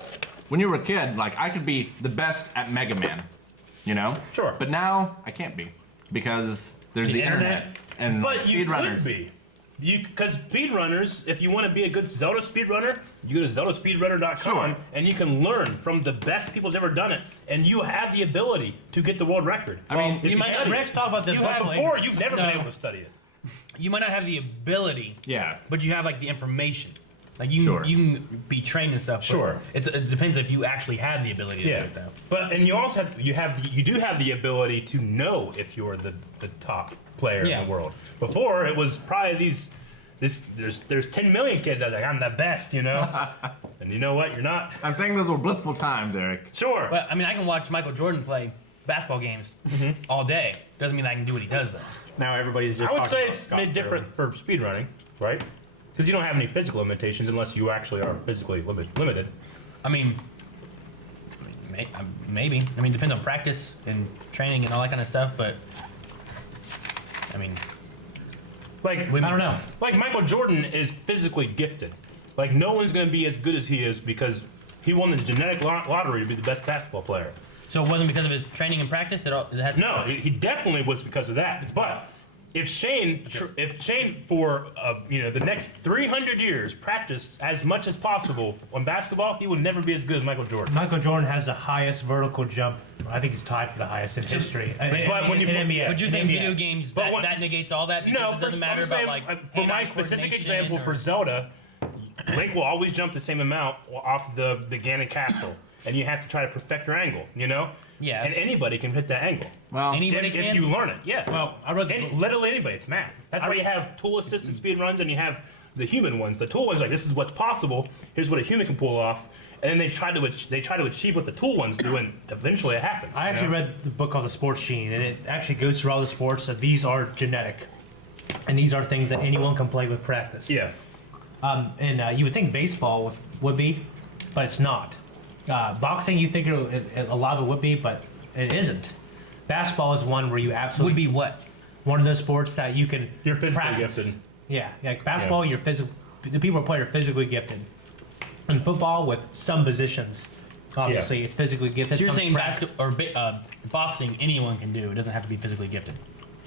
when you were a kid, like, I could be the best at Mega Man, you know? Sure. But now, I can't be. Because there's the internet. And But you speedrunners. could be. Because speedrunners, if you want to be a good Zelda speedrunner, you go to zeldaspeedrunner.com Sure. and you can learn from the best people who's ever done it, and you have the ability to get the world record. I mean, if you you might study Rex it. talk about this You have before. before, you've never been No. able to study it. You might not have the ability, Yeah. but you have like the information. Like you, Sure. you can be trained and stuff. but Sure. it depends if you actually have the ability to Yeah, do it though. but and you also you do have the ability to know if you're the top player Yeah. in the world. Before it was probably there's 10 million kids out there. I'm the best, you know. And you know what? You're not. I'm saying those were blissful times, Eric. Sure. But I mean, I can watch Michael Jordan play basketball games all day. Doesn't mean I can do what he does though. Now everybody's just. I would talking say about it's Scott made different for speedrunning, right? Because you don't have any physical limitations unless you actually are physically limited. I mean, maybe. I mean, depends on practice and training and all that kind of stuff. But I mean, Like I don't know. Like Michael Jordan is physically gifted. Like no one's going to be as good as he is because he won the genetic lottery to be the best basketball player. So it wasn't because of his training and practice at all. It has No, he definitely was because of that. But if Shane for the next 300 years practiced as much as possible on basketball, he would never be as good as Michael Jordan. Michael Jordan has the highest vertical jump. I think he's tied for the highest in history. But when you in NBA, But you're saying video games that negates all that. No, It doesn't matter about like for my hand-eye specific coordination example or- for Zelda, Link will always jump the same amount off the Ganon Castle, and you have to try to perfect your angle. Yeah. And anybody can hit that angle. Well, Anybody if can. you learn it, yeah. Well, I wrote Literally anybody. It's math. That's why you have tool-assisted speed runs, and you have the human ones. The tool ones are like, this is what's possible. Here's what a human can pull off. And then they try to achieve what the tool ones do, and eventually it happens. I actually read the book called The Sports Gene, and it actually goes through all the sports that these are genetic, and these are things that anyone can play with practice. Yeah. And you would think baseball would be, but it's not. Boxing, you think a lot of it would be, but it isn't. Basketball is one where you absolutely Would be what? one of those sports that you can You're physically practice. gifted. Yeah, like basketball, you're physical. The people who play are physically gifted. In football, with some positions, obviously it's physically gifted. So you're some saying practice. boxing anyone can do. It doesn't have to be physically gifted.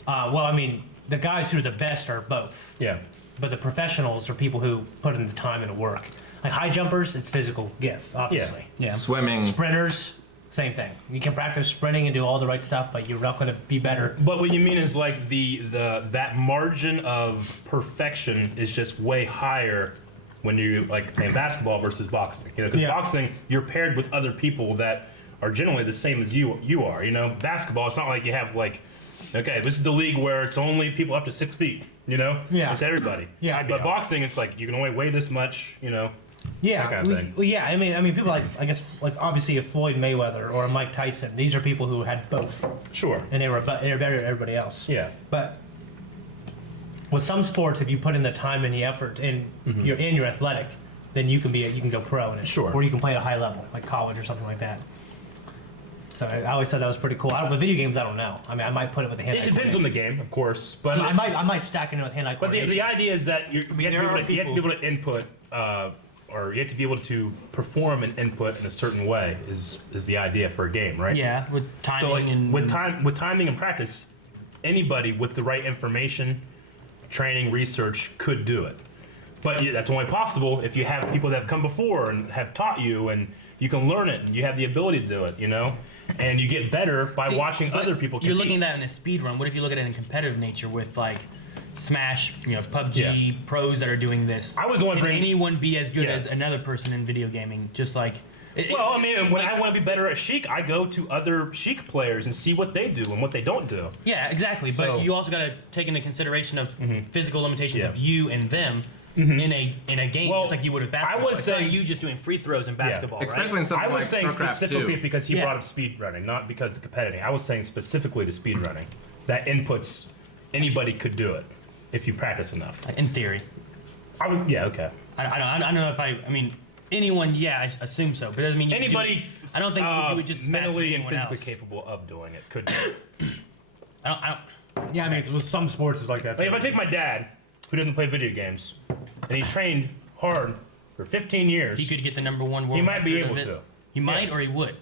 Well, I mean, the guys who are the best are both. Yeah. But the professionals are people who put in the time and the work. Like high jumpers, it's physical gift, obviously. Yeah. swimming. Sprinters, same thing. You can practice sprinting and do all the right stuff, but you're not going to be better. But what you mean is like that margin of perfection is just way higher when you like playing basketball versus boxing. Because Yeah. boxing, you're paired with other people that are generally the same as you are. Basketball, it's not like you have like, okay, this is the league where it's only people up to 6 feet. Yeah. It's everybody. Yeah. But boxing, it's like you can only weigh this much. Yeah, That kind of thing. well, yeah. I mean, people like obviously a Floyd Mayweather or a Mike Tyson. These are people who had both, Sure. and they're better than everybody else. Yeah. But with some sports, if you put in the time and the effort, and you're athletic, then you can go pro in it. Sure. Or you can play at a high level, like college or something like that. So I always thought that was pretty cool. With video games, I don't know. I mean, I might put it with the hand. It depends on the game, of course. But I might stack it in with hand-eye But coordination. the idea is that you have to be able to input, or you have to be able to perform an input in a certain way. Is the idea for a game, right? Yeah, with timing So like, and with timing and practice, anybody with the right information, training, research could do it. But that's only possible if you have people that have come before and have taught you, and you can learn it, and you have the ability to do it. And you get better by watching but other people compete. You're looking at that in a speed run. What if you look at it in competitive nature with like Smash, PUBG pros that are doing this? I was wondering- Can anyone be as good Yeah. as another person in video gaming? Just like Well, I mean, when I want to be better at Sheik, I go to other Sheik players and see what they do and what they don't do. yeah, exactly. So- But you also got to take into consideration of physical limitations Yeah. of you and them in a game, Well, just like you would with basketball. I was It's not saying- you just doing free throws in basketball, right? Especially in something I was like saying StarCraft specifically 2. because he Yeah. brought up speed running, not because of competitive. I was saying specifically to speed running. That inputs, anybody could do it if you practice enough. In theory, Yeah, okay. I don't know if I mean anyone. Yeah, I assume so, but it doesn't mean you can do Anybody it. I don't think you can do it just as fast as mentally and anyone physically else. capable of doing it could do it. I don't. Yeah, I mean, with some sports it's like that. Like if I take my dad, who doesn't play video games, and he trained hard for 15 years, He could get the number one world. He might be record able of it. to. He might, or he would.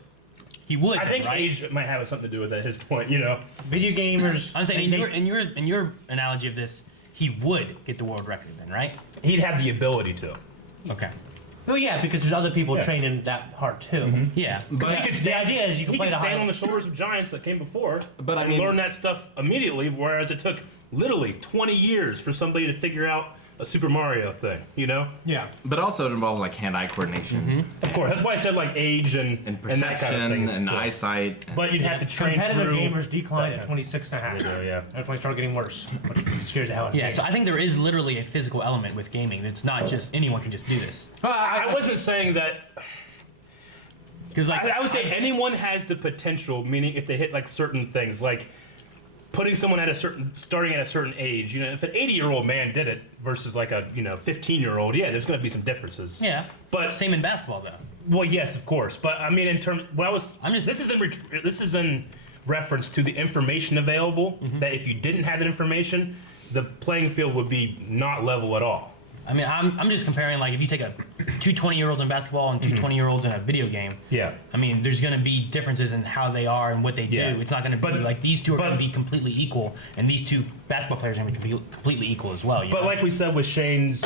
He would. I think right? age might have something to do with it at his point, Video gamers. I'm saying they- in your analogy of this, he would get the world record then, right? He'd have the ability to. Okay. Well, yeah, because there's other people Yeah. training that hard too. Yeah. Because But the idea is you can he play could the stand high. on the shoulders of giants that came before, But I and mean- learn that stuff immediately. Whereas it took literally 20 years for somebody to figure out a Super Mario thing. Yeah. But also it involves like hand-eye coordination Of course, that's why I said like age and and that kind perception of things. and too. eyesight. But you'd have to train Competitive through. gamers declined Yeah. to 26 and a half. They do, yeah. That's when they start getting worse, which scares the hell out of me. Yeah. So I think there is literally a physical element with gaming. It's not just anyone can just do this. I wasn't saying that. Because like I would say anyone has the potential. Meaning, if they hit like certain things, like putting someone starting at a certain age. If an 80-year-old man did it versus like a 15-year-old, yeah, there's going to be some differences. yeah. But Same in basketball though. well, yes, of course. But I mean, in terms, this is in reference to the information available. That if you didn't have that information, the playing field would be not level at all. I mean, I'm just comparing, like, if you take two 20-year-olds in basketball and two 20-year-olds in a video game. Yeah. I mean, there's going to be differences in how they are and what they do. Yeah. It's not going to be like these two are going to be completely equal, and these two basketball players are going to be completely equal as well. But like we said with Shane's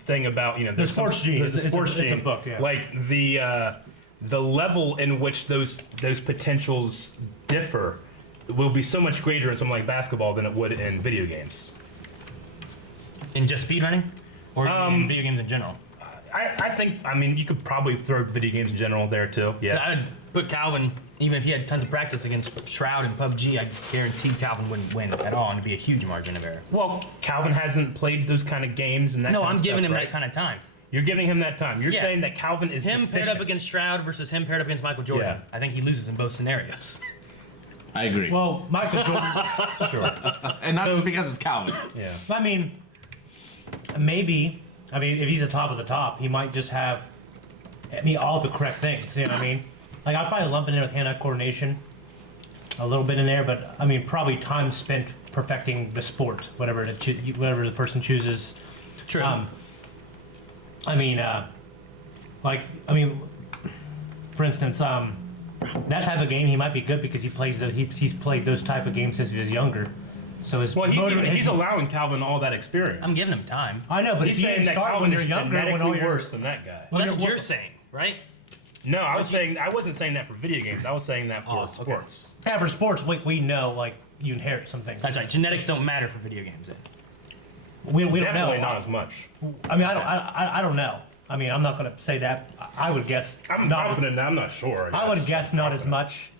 thing about the sports gene. the sports gene, it's a book. Yeah. like the level in which those potentials differ will be so much greater in something like basketball than it would in video games. In just speedrunning? Or in video games in general? I think, I mean, you could probably throw video games in general there too. Yeah. I would put Calvin, even if he had tons of practice against Shroud and PUBG, I guarantee Calvin wouldn't win at all, and it'd be a huge margin of error. Well, Calvin hasn't played those kind of games and that. No, kind I'm of giving stuff, him right? that kind of time. You're giving him that time. You're Yeah. saying that Calvin is Him paired deficient. up against Shroud versus him paired up against Michael Jordan. Yeah. I think he loses in both scenarios. I agree. Well, Michael Jordan. sure. And not just because it's Calvin. Yeah. I mean, maybe. I mean, if he's the top of the top, he might just have. I mean, all the correct things. You know what I mean? Like I'd probably lump it in with hand-eye coordination, a little bit in there, but I mean, probably time spent perfecting the sport, whatever the person chooses. True. I mean, for instance, that type of game he might be good because he plays. He's played those type of games since he was younger. So his Well, motor- he's allowing Calvin all that experience. I'm giving him time. I know, but He's if you saying that start Calvin when is you're younger, when all genetically you're worse than that guy. Well, that's Well, what you're saying, right? No, I wasn't saying that for video games. I was saying that for okay. sports. yeah, for sports, we know like you inherit some things. That's right. Genetics don't matter for video games then. We don't know. Definitely not as much. I mean, I don't know. I mean, I'm not going to say that. I would guess. I'm not, confident that I'm not sure. I would guess not as much.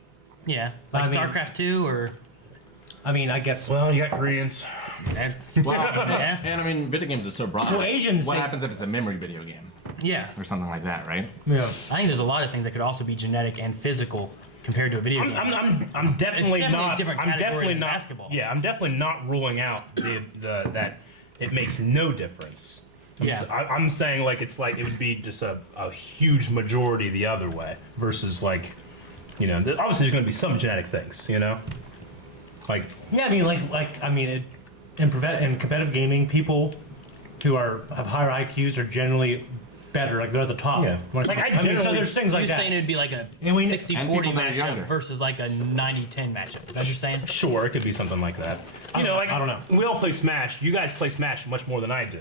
Yeah. Like I mean- StarCraft 2 or... I mean, I guess. Well, you got Koreans. Yeah. Well, Yeah. and I mean, video games are so broad. Well, Asians What say- happens if it's a memory video game Yeah. or something like that, right? Yeah. I think there's a lot of things that could also be genetic and physical compared to a video game. I'm definitely definitely a not. different I'm category definitely than not. basketball. Yeah, I'm definitely not ruling out that it makes no difference. Yeah. I'm saying like it would be just a huge majority the other way versus like, obviously there's going to be some genetic things, like Yeah, I mean, in competitive gaming, people who have higher IQs are generally better. Like they're at the top. Yeah. Like, I so generally- there's things You're like that. saying it'd be like a And we- 60-40 and people that are younger. matchup versus like a 90-10 matchup. Is that what you're saying? sure it could be something like that. I don't know. We all play Smash. You guys play Smash much more than I do.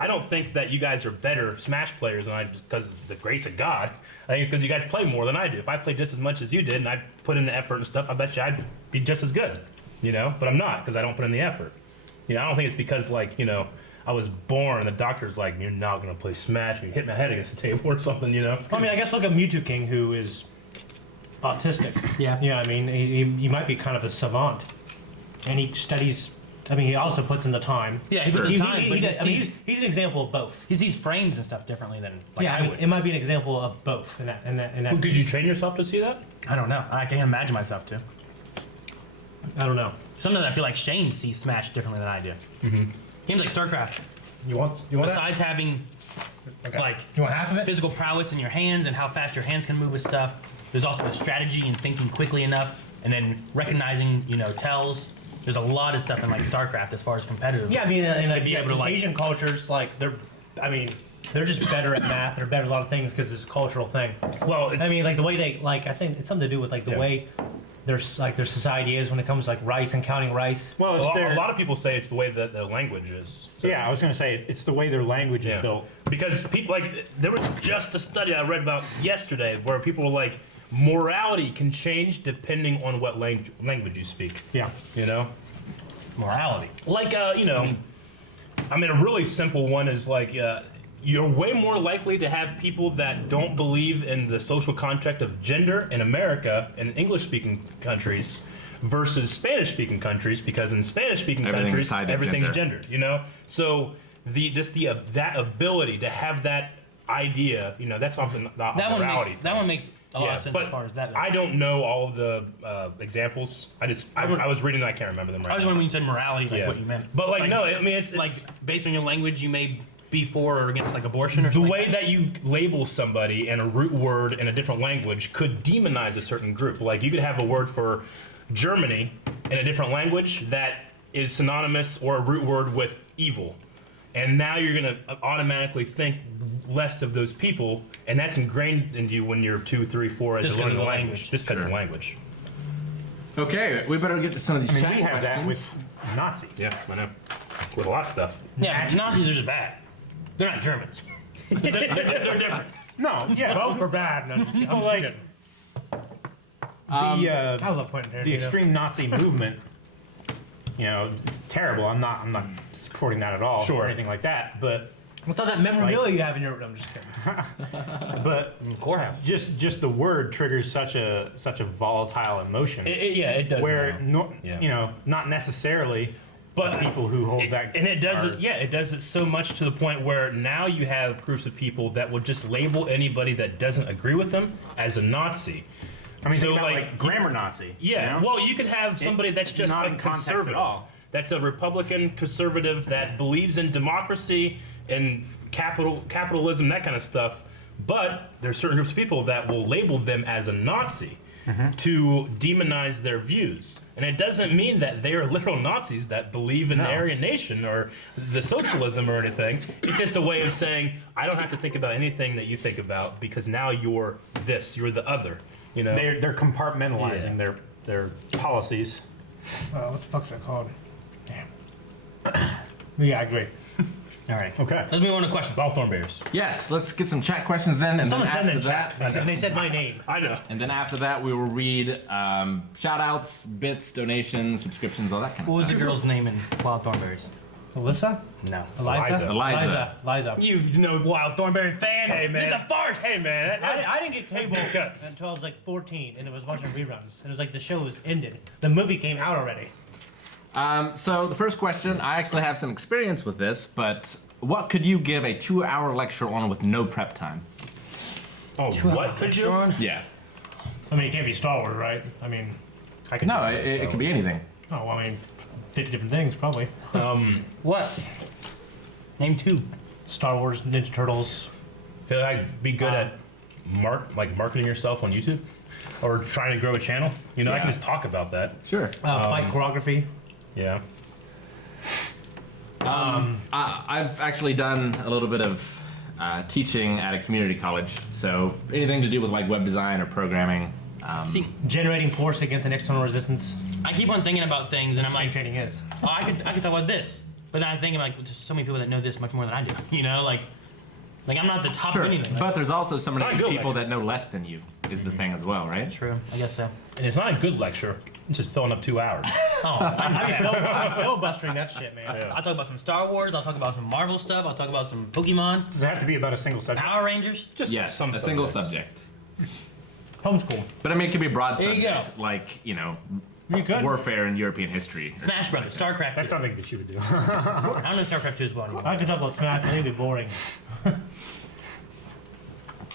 I don't think that you guys are better Smash players than I because of the grace of God. I think it's because you guys play more than I do. If I played just as much as you did and I put in the effort and stuff, I bet you I'd be just as good. But I'm not because I don't put in the effort. I don't think it's because I was born and the doctor's like, you're not gonna play Smash and you hit my head against the table or something. I mean, I guess look at Mewtwo King, who is autistic. Yeah. Yeah, I mean, he might be kind of a savant, and he studies. I mean, he also puts in the time. Yeah, he puts in the time, but he's an example of both. he sees frames and stuff differently than like Yeah, I I mean, would. it might be an example of both in that. Well, could you train yourself to see that? I don't know. I can't imagine myself to. I don't know. Sometimes I feel like Shane sees Smash differently than I do. Mm-hmm. Games like StarCraft, You want that? besides having like You want half of it? physical prowess in your hands and how fast your hands can move with stuff, there's also the strategy and thinking quickly enough, and then recognizing tells. There's a lot of stuff in like StarCraft as far as competitive. Yeah, I mean, in like be able to, like- Asian cultures, like they're just better at math. They're better at a lot of things because it's a cultural thing. Well, I mean, like the way they like. I think it's something to do with like the way their society is when it comes to like rice and counting rice. Well, it's a lot of people say it's the way that the language is. So- yeah, I was going to say it's the way their language is built. Because people there was just a study I read about yesterday where people were like, morality can change depending on what language you speak. Yeah. Morality. Like a really simple one is like you're way more likely to have people that don't believe in the social contract of gender in America and English-speaking countries versus Spanish-speaking countries, because in Spanish-speaking Everything's countries tied to everything's gender. gendered. So that ability to have that idea, that's often not a morality. That one makes a lot of sense but as far as that. I don't know all of the examples. I was reading them, I can't remember them right I was now. wondering when you said morality, like Yeah. what you meant. But no, I mean it's like based on your language, you may be for or against like abortion or the something. way that you label somebody and a root word in a different language could demonize a certain group. Like you could have a word for Germany in a different language that is synonymous or a root word with evil. and now you're gonna automatically think less of those people, and that's ingrained into you when you're 2, 3, 4 as Just you learn 'cause the of the language. language. Just because of the language. Okay, we better get to some of these I mean, chat we have that questions. with Nazis. Yeah, I know. With a lot of stuff. Yeah, Nazis are just bad. They're not Germans. they're different. No, yeah. Both are bad. No, I'm just Well, like, kidding. the I love Quentin Tarantino. the extreme Nazi movement, you know, it's terrible. I'm not supporting that at all Sure. or anything like that. But What's all that memorabilia you have in your? I'm just kidding. but Courthouse. just the word triggers such a volatile emotion. It does. where now. you know, not necessarily, but people who hold that And it does are- it. Yeah, it does it so much to the point where now you have groups of people that will just label anybody that doesn't agree with them as a Nazi. I mean, So, think about, like, grammar Nazi. Yeah, you know? well, you could have somebody that's it's just not like in context at conservative. all. That's a Republican conservative that believes in democracy and capitalism, that kind of stuff. But there's certain groups of people that will label them as a Nazi to demonize their views. And it doesn't mean that they are literal Nazis that believe in the Aryan nation or the socialism or anything. It's just a way of saying, I don't have to think about anything that you think about because now you're this, you're the other. You know? They're compartmentalizing their policies. What the fuck's that called? Damn. Yeah, I agree. All right. Okay. Let's move on to questions. All Thornberrys. Yes, let's get some chat questions in, and then Someone said after in that, chat, and they said my name. I know. and then after that, we will read shout outs, bits, donations, subscriptions, all that kind What of was stuff. the girl's name in Wild Thornberrys? Alyssa? No. Eliza? Eliza. Liza. You know Wild Thornberry fan? Hey, man. It's a farce. Hey, man. I didn't get cable deep cuts. until I was like 14, and it was watching reruns. And it was like the show was ended. The movie came out already. So the first question, I actually have some experience with this, but what could you give a 2-hour lecture on with no prep time? Oh, what could you? Yeah. I mean, it can't be Star Wars, right? I mean, I can No, it could be anything. oh, well, I mean, 50 different things, probably. What? Name 2. Star Wars, Ninja Turtles. Feel like I'd be good at marketing yourself on YouTube or trying to grow a channel. You know, I Yeah. can just talk about that. Sure. Fight choreography. Yeah. I've actually done a little bit of teaching at a community college, so anything to do with like web design or programming. See, Generating force against an external resistance. I keep on thinking about things, and I'm Strength like, training is. oh, I could talk about this, but then I'm thinking like, there's so many people that know this much more than I do. You know, like I'm not the top Sure, of anything. but there's also so many Not a good people lecture. that know less than you is the thing as well, right? True. I guess so. And it's not a good lecture. It's just filling up 2 hours. Oh, I'm filibustering that shit, man. I'll talk about some Star Wars. I'll talk about some Marvel stuff. I'll talk about some Pokemon, Does it have to be about a single subject? Power Rangers. Just Yes, some a single subjects. subject. Homeschool. But I mean, it could be a broad There you subject, like, you know, You could. warfare and European history. Smash Brothers, StarCraft. That's 2. something that you would do. I don't know StarCraft 2 as well anymore. I could talk about Smash, but it'd be boring.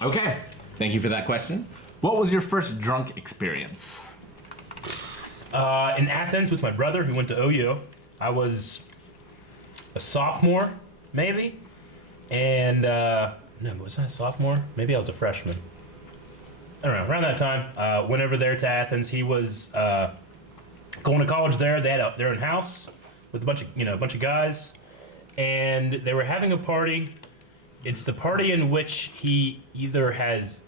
Okay, thank you for that question. What was your first drunk experience? In Athens with my brother who went to OU. I was a sophomore, maybe. And, no, was I a sophomore? Maybe I was a freshman. I don't know, around that time. Went over there to Athens. He was going to college there. They had their own house with a bunch of guys. And they were having a party. It's the party in which he either has...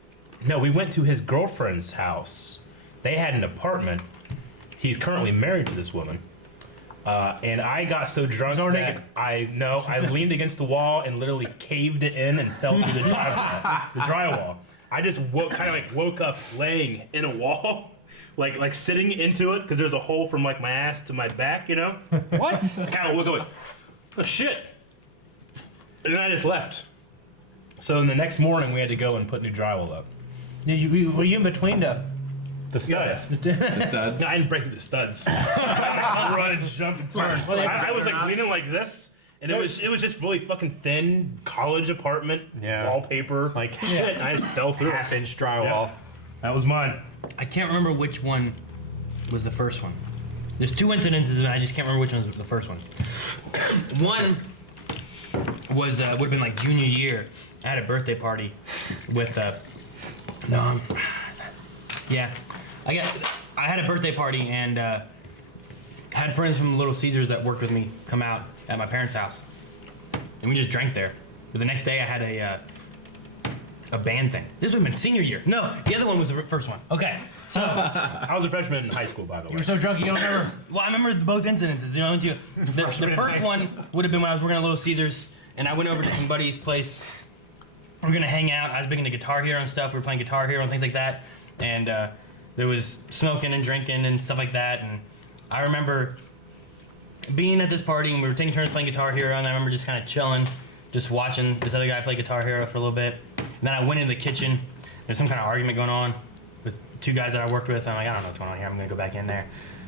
No, we went to his girlfriend's house. They had an apartment. He's currently married to this woman. And I got so drunk that I leaned against the wall and literally caved it in and fell through the drywall. I just woke up laying in a wall, like sitting into it because there's a hole from like my ass to my back, you know? What? I kind of woke up like, oh shit. And then I just left. So then the next morning we had to go and put new drywall up. Were you in between the studs. The studs? No, I didn't break the studs. I run and jump and turn. I was like leaning like this, and it was just really fucking thin college apartment wallpaper, like shit. And I just fell through. Half-inch drywall. Yeah. That was mine. I can't remember which one was the first one. There's 2 incidences, and I just can't remember which one was the first one. One was would have been like junior year. I had a birthday party with I had a birthday party and had friends from Little Caesars that worked with me come out at my parents' house. and we just drank there. But the next day I had a band thing. This would have been senior year. No, the other one was the first one. Okay, so I was a freshman in high school, by the way. You were so drunk you don't remember. well, I remember both incidences. You know, the first one would have been when I was working at Little Caesars, and I went over to some buddy's place. We were gonna hang out. I was big into Guitar Hero and stuff. We were playing Guitar Hero and things like that, and there was smoking and drinking and stuff like that. And I remember being at this party, and we were taking turns playing Guitar Hero, and I remember just kind of chilling, just watching this other guy play Guitar Hero for a little bit. And then I went into the kitchen. There's some kind of argument going on with two guys that I worked with. And I'm like, I don't know what's going on here. I'm gonna go back in there.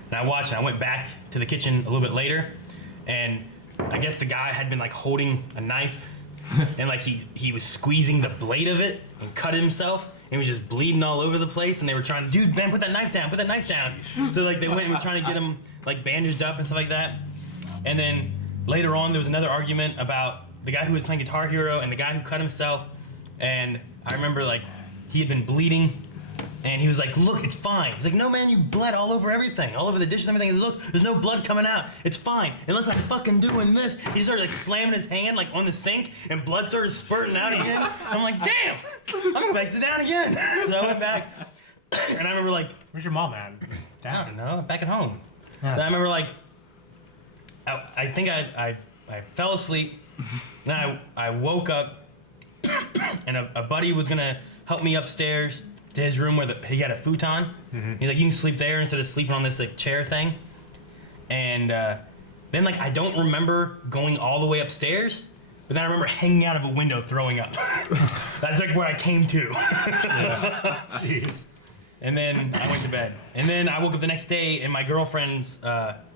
And I watched. And I went back to the kitchen a little bit later, and I guess the guy had been like holding a knife, and like he was squeezing the blade of it and cut himself. And it was just bleeding all over the place. And they were trying to, dude, man, put that knife down. Put that knife down. So like they went and were trying to get him like bandaged up and stuff like that. And then later on, there was another argument about the guy who was playing Guitar Hero and the guy who cut himself. And I remember like he had been bleeding, and he was like, look, it's fine. He's like, no man, you bled all over everything, all over the dishes and everything. He's like, look, there's no blood coming out. It's fine, unless I'm fucking doing this. He started like slamming his hand like on the sink, and blood started spurting out again. I'm like, damn, I'm gonna go back sit down again. So I went back, and I remember like, Where's your mom at? I don't know, back at home. Yeah. And I remember like, I think I fell asleep, then I woke up, and a buddy was gonna help me upstairs to his room where he had a futon. He's like, you can sleep there instead of sleeping on this like chair thing. And then like I don't remember going all the way upstairs, but then I remember hanging out of a window throwing up. That's like where I came to. Jeez. And then I went to bed. And then I woke up the next day, and my girlfriend's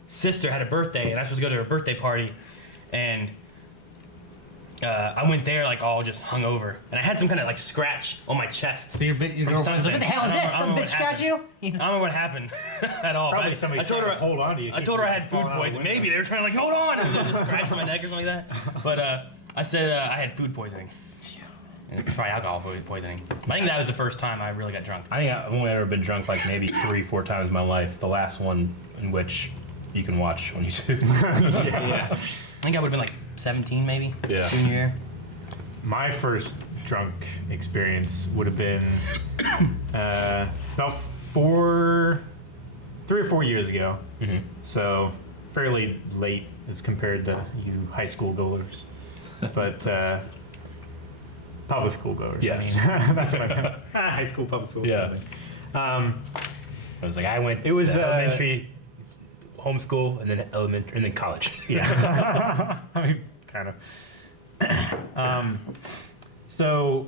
sister had a birthday, and I was supposed to go to her birthday party. And I went there like all just hungover, and I had some kind of like scratch on my chest. So your girlfriend's like, what the hell is this? Some bitch scratch you? I don't know what happened at all. Probably but somebody I told trying her to hold on to you. I told her I had food poisoning. Maybe they were trying to like hold on, and just scratch on my neck or something like that. But I said I had food poisoning. And it's probably alcohol poisoning. I think that was the first time I really got drunk. I think I've only ever been drunk like maybe 3-4 times in my life. The last one in which you can watch on YouTube. Yeah. I think I would have been like 17 maybe. Yeah. Junior year. My first drunk experience would have been about 3 or 4 years ago. Mm-hmm. So fairly late as compared to you high school goers, but public school goers. Yes. I mean, that's what I meant. High school, public school. Yeah. Something. I was like, I went. It was, elementary, homeschool, and then elementary, and then college. Yeah. I mean, kind of. So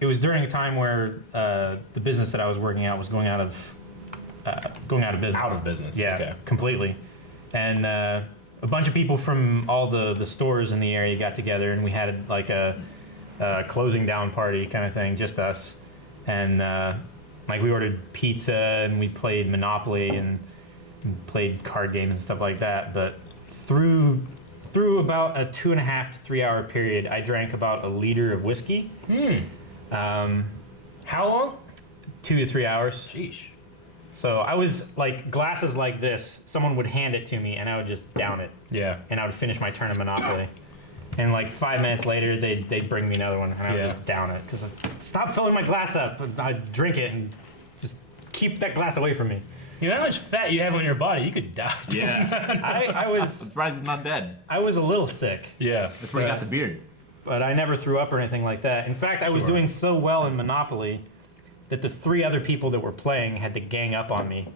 it was during a time where the business that I was working at was going out of business. Out of business. Yeah, Okay. completely. And a bunch of people from all the stores in the area got together, and we had like a closing down party kind of thing, just us. And like we ordered pizza, and we played Monopoly and played card games and stuff like that. But through about a 2.5 to 3 hour period, I drank about a liter of whiskey. How long? 2 to 3 hours. Sheesh. So I was like glasses like this. Someone would hand it to me, and I would just down it, Yeah. and I would finish my turn of Monopoly. And like 5 minutes later, they'd bring me another one, and I would Yeah. just down it because stop filling my glass up. I'd drink it and just keep that glass away from me. You know how much fat you have on your body? You could die. Yeah. I was Surprised he's not dead. I was a little sick, Yeah. That's where he got the beard. but I never threw up or anything like that. In fact, I was Sure. doing so well in Monopoly that the 3 other people that were playing had to gang up on me,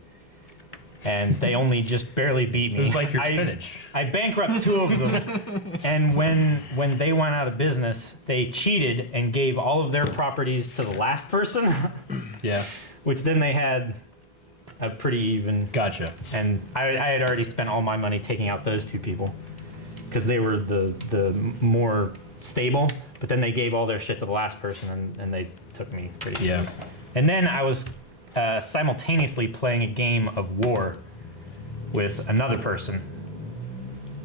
and they only just barely beat me. It was like your spinach. I bankrupt 2 of them, and when they went out of business, they cheated and gave all of their properties to the last person, Yeah. which then they had a pretty even. Gotcha. And I had already spent all my money taking out those 2 people because they were the more stable. But then they gave all their shit to the last person, and they took me pretty. Yeah. And then I was simultaneously playing a game of war with another person,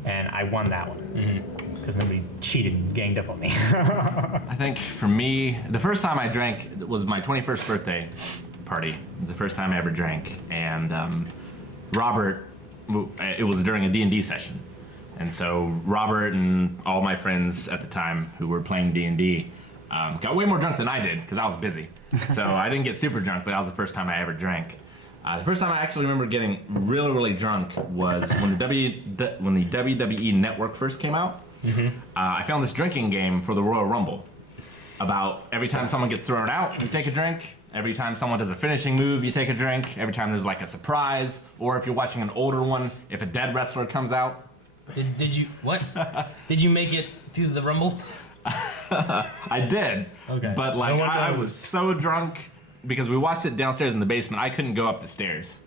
and I won that one because nobody cheated and ganged up on me. I think for me, the first time I drank was my 21st birthday party. It was the first time I ever drank, and Robert, it was during a D&D session And so Robert and all my friends at the time who were playing D&D got way more drunk than I did because I was busy. So I didn't get super drunk, but that was the first time I ever drank. The first time I actually remember getting really, really drunk was when the WWE Network first came out. I found this drinking game for the Royal Rumble. About every time someone gets thrown out, you take a drink. Every time someone does a finishing move, you take a drink. Every time there's like a surprise, or if you're watching an older one, if a dead wrestler comes out. Did you what? Did you make it to the Rumble? I did. Okay. But like I was so drunk because we watched it downstairs in the basement. I couldn't go up the stairs.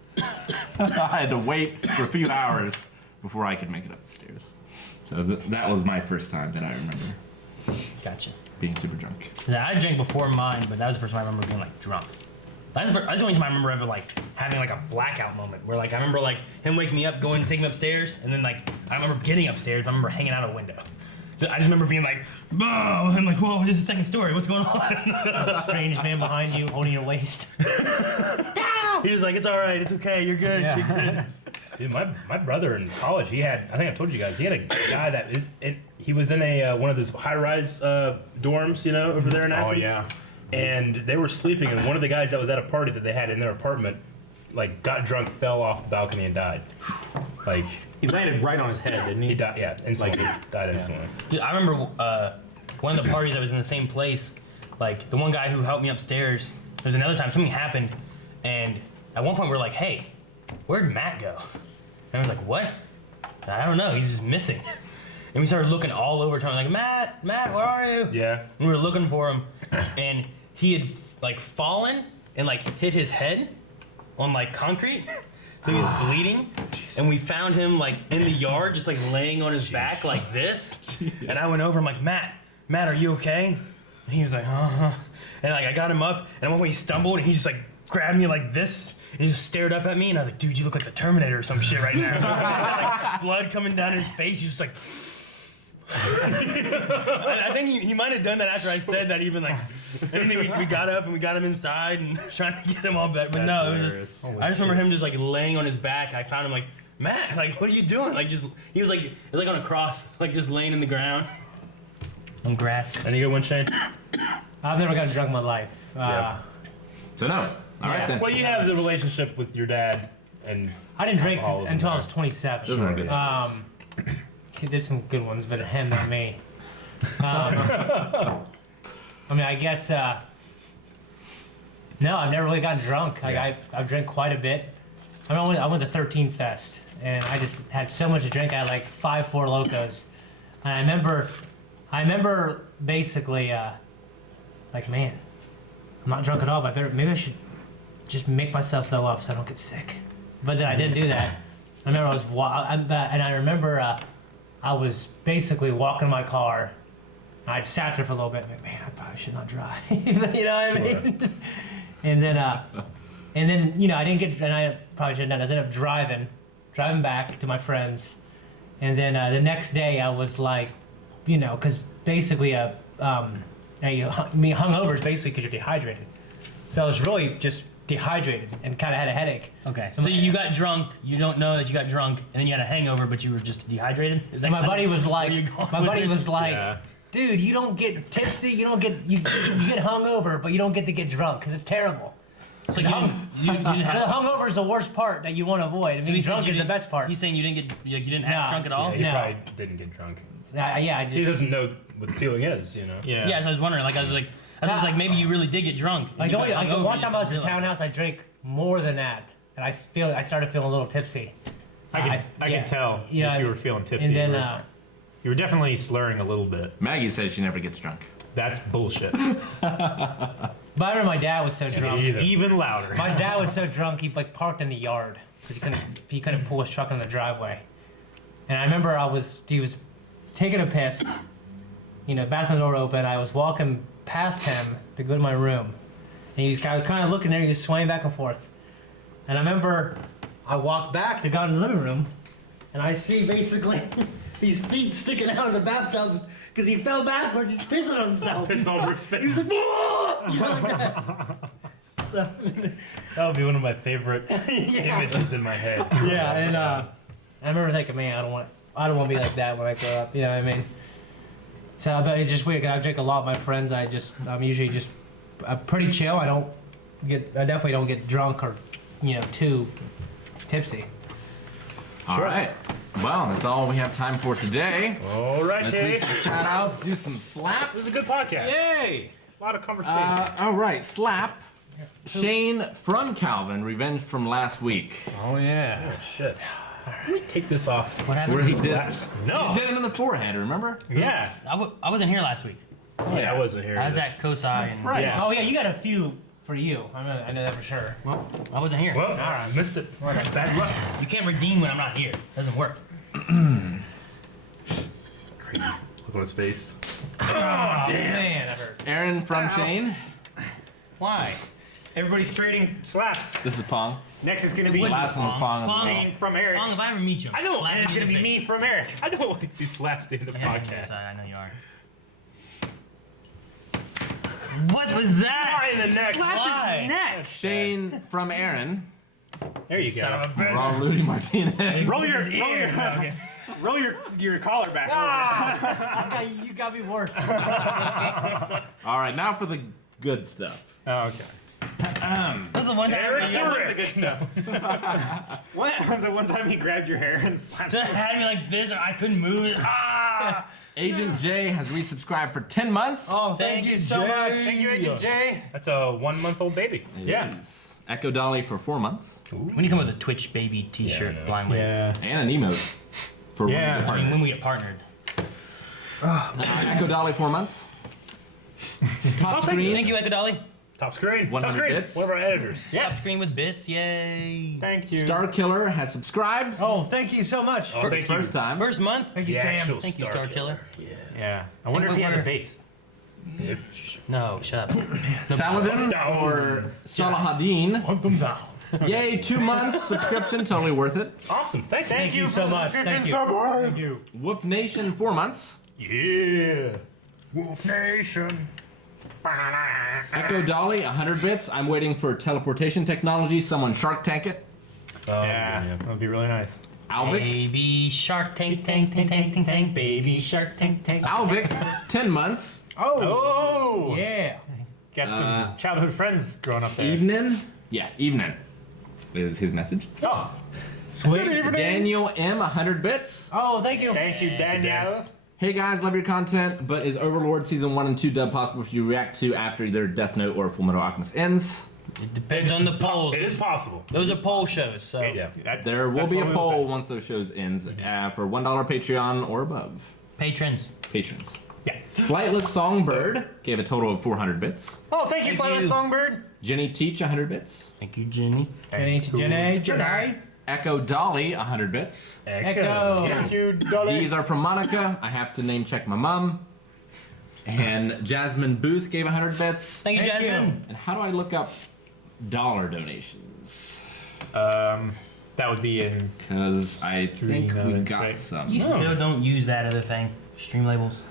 I had to wait for a few hours before I could make it up the stairs. So that was my first time that I remember. Gotcha. Being super drunk. Yeah, I drank before mine, but that was the first time I remember being like drunk. That's the only time I remember ever like having like a blackout moment where like I remember like him waking me up, taking me upstairs, and then like I remember getting upstairs. I remember hanging out a window. I just remember being like, "Whoa!" I'm like, "Whoa, this is the second story. What's going on?" Strange man behind you holding your waist. He was like, "It's all right. It's okay. You're good. Yeah. You're good." Dude, my brother in college, I think I told you guys, he had a guy that he was in a one of those high-rise dorms, you know, over there in Athens. Oh, yeah. And they were sleeping, and one of the guys that was at a party that they had in their apartment, like, got drunk, fell off the balcony, and died. Like, He landed right on his head, didn't he? he died, yeah, instantly. Died instantly. Dude, I remember one of the parties that was in the same place. Like the one guy who helped me upstairs. There was another time something happened, and at one point we were like, "Hey, where'd Matt go?" And I was like, "What?" I don't know. He's just missing. And we started looking all over, trying like, "Matt, where are you?" Yeah. And we were looking for him, and he had like fallen and like hit his head on like concrete, so he was bleeding. And we found him like in the yard, just like laying on his back like this. And I went over. I'm like, Matt, are you okay? And he was like, uh-huh. And like I got him up, and at one point he stumbled, and he just like grabbed me like this. And he just stared up at me, and I was like, dude, you look like the Terminator or some shit right now. Like, blood coming down his face. He's just like, I think he might have done that after I said that. Even like, and then we got up and we got him inside and trying to get him all better. But no, it was I just remember him just like laying on his back. I found him like, Matt, like, what are you doing? Like, just he was like, it was like on a cross, like just laying in the ground on grass. Any good one, Shane? I've never gotten drunk in my life. Yeah. So no. All right then. Well, you have the relationship with your dad, and I didn't drink alcoholism until I there. was 27. Those are good. There's some good ones, but him than me. I mean, I guess. No, I've never really gotten drunk. I've drank quite a bit. I mean, I went to 13 Fest, and I just had so much to drink. I had like 5 Four Locos, and I remember basically, like, man, I'm not drunk at all. But maybe I should just make myself throw up so I don't get sick. But then I didn't do that. I remember I remember I was basically walking to my car. I sat there for a little bit. Like, man, I probably should not drive. You know what I mean? And then you know I didn't get, and I probably shouldn't have done. I ended up driving back to my friends, and then the next day I was like, you know, because basically hungover is basically because you're dehydrated. So I was really just dehydrated and kind of had a headache. Okay, so you got drunk. You don't know that you got drunk, and then you had a hangover, but you were just dehydrated. Is that My buddy was like, Yeah. dude, you don't get tipsy, you get hungover, but you don't get to get drunk, and it's terrible. So you didn't have. Hungover is the worst part that you want to avoid. I mean, He said drunk you is the didn't- best part. He's saying you didn't have drunk at all. Yeah, he No. probably didn't get drunk. I He just doesn't know what the feeling is, you know? Yeah, so I was wondering. Like I was like, maybe you really did get drunk. like You the got hungover, one you time just I was at didn't the realize townhouse, I drank more than that, and I started feeling a little tipsy. I yeah. could tell Yeah, that you were feeling tipsy. And then you were definitely slurring a little bit. Maggie says she never gets drunk. That's bullshit. but I remember my dad was so drunk. Even louder. My dad was so drunk he like parked in the yard because he couldn't pull his truck in the driveway. And I remember he was taking a piss, you know, bathroom door open. I was walking past him to go to my room, and he's kind of looking there. He was swaying back and forth. And I remember I walked back to go in the living room, and I see basically these feet sticking out of the bathtub because he fell backwards. He's pissing on himself. Pissed all over his face. He was like, "Whoa!" You know, like that. So, That would be one of my favorite images in my head. yeah, and I remember thinking, man, I don't want to be like that when I grow up. You know what I mean? So, but it's just weird. 'Cause I drink a lot. My friends, I'm usually just pretty chill. I definitely don't get drunk or, too tipsy. All right. Well, that's all we have time for today. All right, Let's read some shout outs, do some slaps. This is a good podcast. Yay! A lot of conversation. All right, slap. Shane from Calvin, revenge from last week. Oh, yeah. Oh, shit. Let me take this off. What happened? Where he did, Slaps? No. he did it in the forehead, remember? Yeah. I wasn't here last week. Yeah, I wasn't here. I was either. at COSI. And, right. Yeah. Oh yeah, you got a few for you. I know that for sure. Well, I wasn't here. Well, I missed it. Bad luck. You can't redeem when I'm not here. Doesn't work. Crazy look on his face. Oh man, that hurt. Aaron from Shane. Why? Everybody's trading slaps. This is Pong. Next is gonna be The last one was Pong. as well. Shane from Eric. Long if I ever meet you, I know, slap And it's you gonna in be the me from Eric. I don't like these slaps in the face. podcast. I know you are. What was that? Right in the neck. Why? Neck. Shane from Aaron. There you go. Son of a bitch. Raul Rudy Martinez. Roll your collar back. You got me worse. All right, now for the good stuff. Oh, okay. This is the one time Eric you Turek. The good stuff. The one time he grabbed your hair and slapped just had me like this and I couldn't move it. Ah! Agent J has resubscribed for 10 months. Oh, Thank you so much. Thank you, Agent J. That's a 1 month old baby. Yeah. Echo Dolly for 4 months. We need to come with a Twitch baby T-shirt, Yeah, I know. blind wave. Yeah. And an emote. For Yeah. one I mean, when we get partnered. Echo Dolly 4 months. Top screen. Thank you, Echo Dolly. Top screen. 100 Top screen. bits. One of our editors. Top screen with bits. Yay. Thank you. Star Killer has subscribed Oh, thank you so much. Oh, for the thank you. first time. First month. Thank you, The Sam. actual Thank you, Star Killer. Yeah. Yeah. I wonder if he has a base. If No, shut up. Saladin Down. or Salahadin. Hunt them down. Yay, 2 months subscription, totally worth it. awesome. Thank you so much. Thank you. Thank you. Whoop Nation 4 months. Yeah. Wolf Nation. Echo Dolly 100 bits. I'm waiting for teleportation technology. Someone Shark Tank it. Yeah. That would be really nice. Alvic. Baby shark tank tank tank tank tank tank. Baby shark tank tank. Alvic 10 months. Oh. Yeah. Got some childhood friends growing up there. Evening. Yeah, evening is his message. Oh. Sweet. Daniel M 100 bits. Oh, thank you. Thank you, Danielle. Hey guys, love your content, but is Overlord Season 1 and 2 dub possible if you react to after either Death Note or Full Metal Alchemist ends? It depends on the polls. It is possible. Those are poll shows, so Yeah. There will be a poll once those shows ends for $1 Patreon or above. patrons. Patrons. Yeah. Flightless Songbird gave a total of 400 bits. Oh, thank you, Flightless you. Songbird. Jenny Teach 100 bits. Thank you, Jenny. Jenny. Echo Dolly 100 bits. Echo. Thank you, Dolly. These are from Monica. I have to name check my mom. And Jasmine Booth gave 100 bits. Thank you, Thank you. Jasmine. And how do I look up dollar donations? That would be in. Because I think we notes, got right? some. You still don't use that other thing. Stream labels.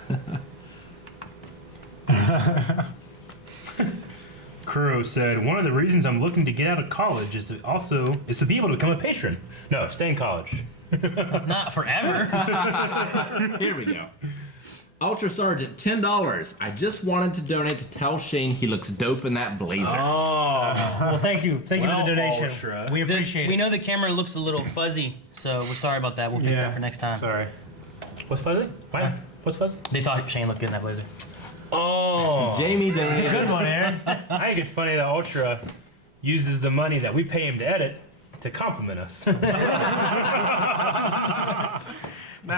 Crow said, one of the reasons I'm looking to get out of college is to be able to become a patron. No, stay in college. Not forever. Here we go. Ultra Sergeant, $10. I just wanted to donate to tell Shane he looks dope in that blazer. Oh. Well, thank you. Thank you for the donation. Ultra. We appreciate We it. know the camera looks a little fuzzy, so we're sorry about that. We'll fix that for next time. Sorry. What's fuzzy? What? What's fuzzy? They thought Shane looked good in that blazer. Oh. Jamie donated. Good one, Aaron. I think it's funny that Ultra uses the money that we pay him to edit to compliment us. No,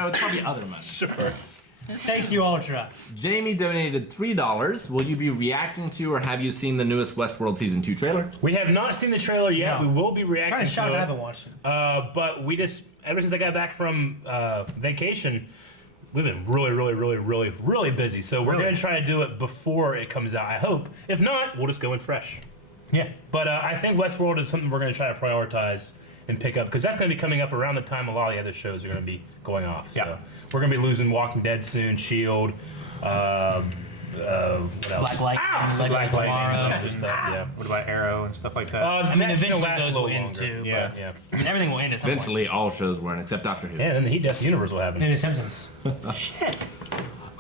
it's probably other money. Sure. Thank you, Ultra. Jamie donated $3. Will you be reacting to or have you seen the newest Westworld Season 2 trailer? We have not seen the trailer yet. No. We will be Kind reacting of to shocked I it. haven't watched it. But we just, ever since I got back from vacation, we've been really busy. So we're Really? going to try to do it before it comes out, I hope. If not, we'll just go in fresh. Yeah. But I think Westworld is something we're going to try to prioritize and pick up because that's going to be coming up around the time a lot of the other shows are going to be going off. So Yeah. we're going to be losing Walking Dead soon, Shield, what else? Black Light. Legends Black Lightning and tomorrow. some other stuff. Yeah. What about Arrow and stuff like that? I mean, That's eventually gonna last those a will little end longer. too. Yeah, But, yeah. I mean, everything will end at some point. Eventually, all shows will end except Doctor Who. Yeah, and then the Heat Death Universe will happen. And The Simpsons. Shit.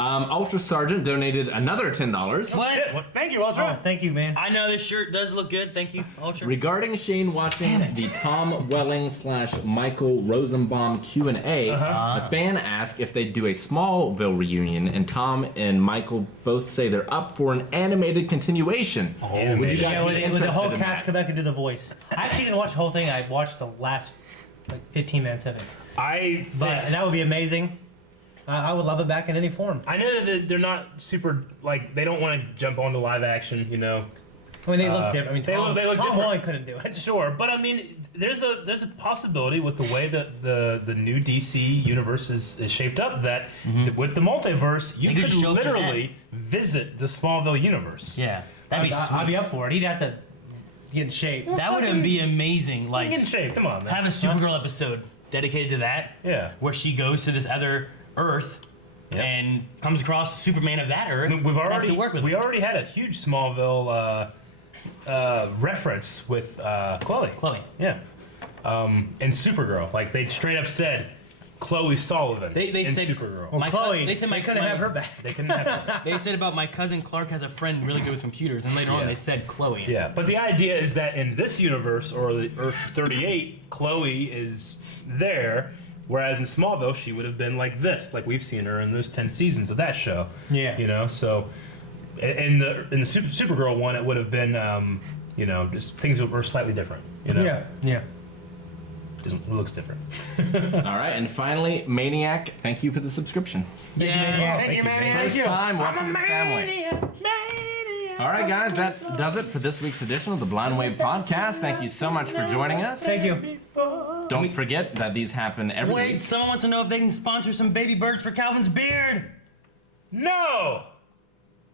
Ultra Sergeant donated another $10. What? Shit, well, thank you, Ultra. Oh, thank you, man. I know this shirt does look good. Thank you, Ultra. Regarding Shane watching the Tom Welling / Michael Rosenbaum Q&A, a fan asked if they'd do a Smallville reunion, and Tom and Michael both say they're up for an animated continuation. Would you guys Yeah, be with interested the whole in cast that? come back and do the voice. I actually didn't watch the whole thing. I watched the last 15 minutes of it. But that would be amazing. I would love it back in any form. I know that they're not super, like, they don't want to jump onto live action, you know. I mean, they look different. I mean, they look Tom different. Welling couldn't do it. Sure, but I mean, there's a possibility with the way that the new DC universe is shaped up that with the multiverse, you They could could show literally visit the Smallville universe. Yeah, that'd be I'd sweet. be up for it. He'd have to get in shape. That would be amazing. Like, Get in shape, come on, man. have a Supergirl episode dedicated to that. Yeah. Where she goes to this other Earth Yep. and comes across Superman of that Earth. We've and has already to work with we him. already had a huge Smallville reference with Chloe. Chloe. Yeah. And Supergirl, like they straight up said, Chloe Sullivan They in said Supergirl. my Chloe, they said they couldn't have her back. They couldn't have her. They said about my cousin Clark has a friend really good with computers, and later on Yeah. they said Chloe. Yeah, but the idea is that in this universe, or the Earth 38, Chloe is there, whereas in Smallville, she would have been like this, like we've seen her in those 10 seasons of that show. Yeah. You know, so in the Supergirl one, it would have been, you know, just things that were slightly different. You know, Yeah. it looks different. All right, and finally, Maniac, thank you for the subscription. Yes. Thank you, man. First time, welcome to the family. All right, guys, that does it for this week's edition of the Blind Wave Podcast. Thank you so much for joining us. Thank you. Don't forget that these happen every Wait, week. someone wants to know if they can sponsor some baby birds for Calvin's beard. No!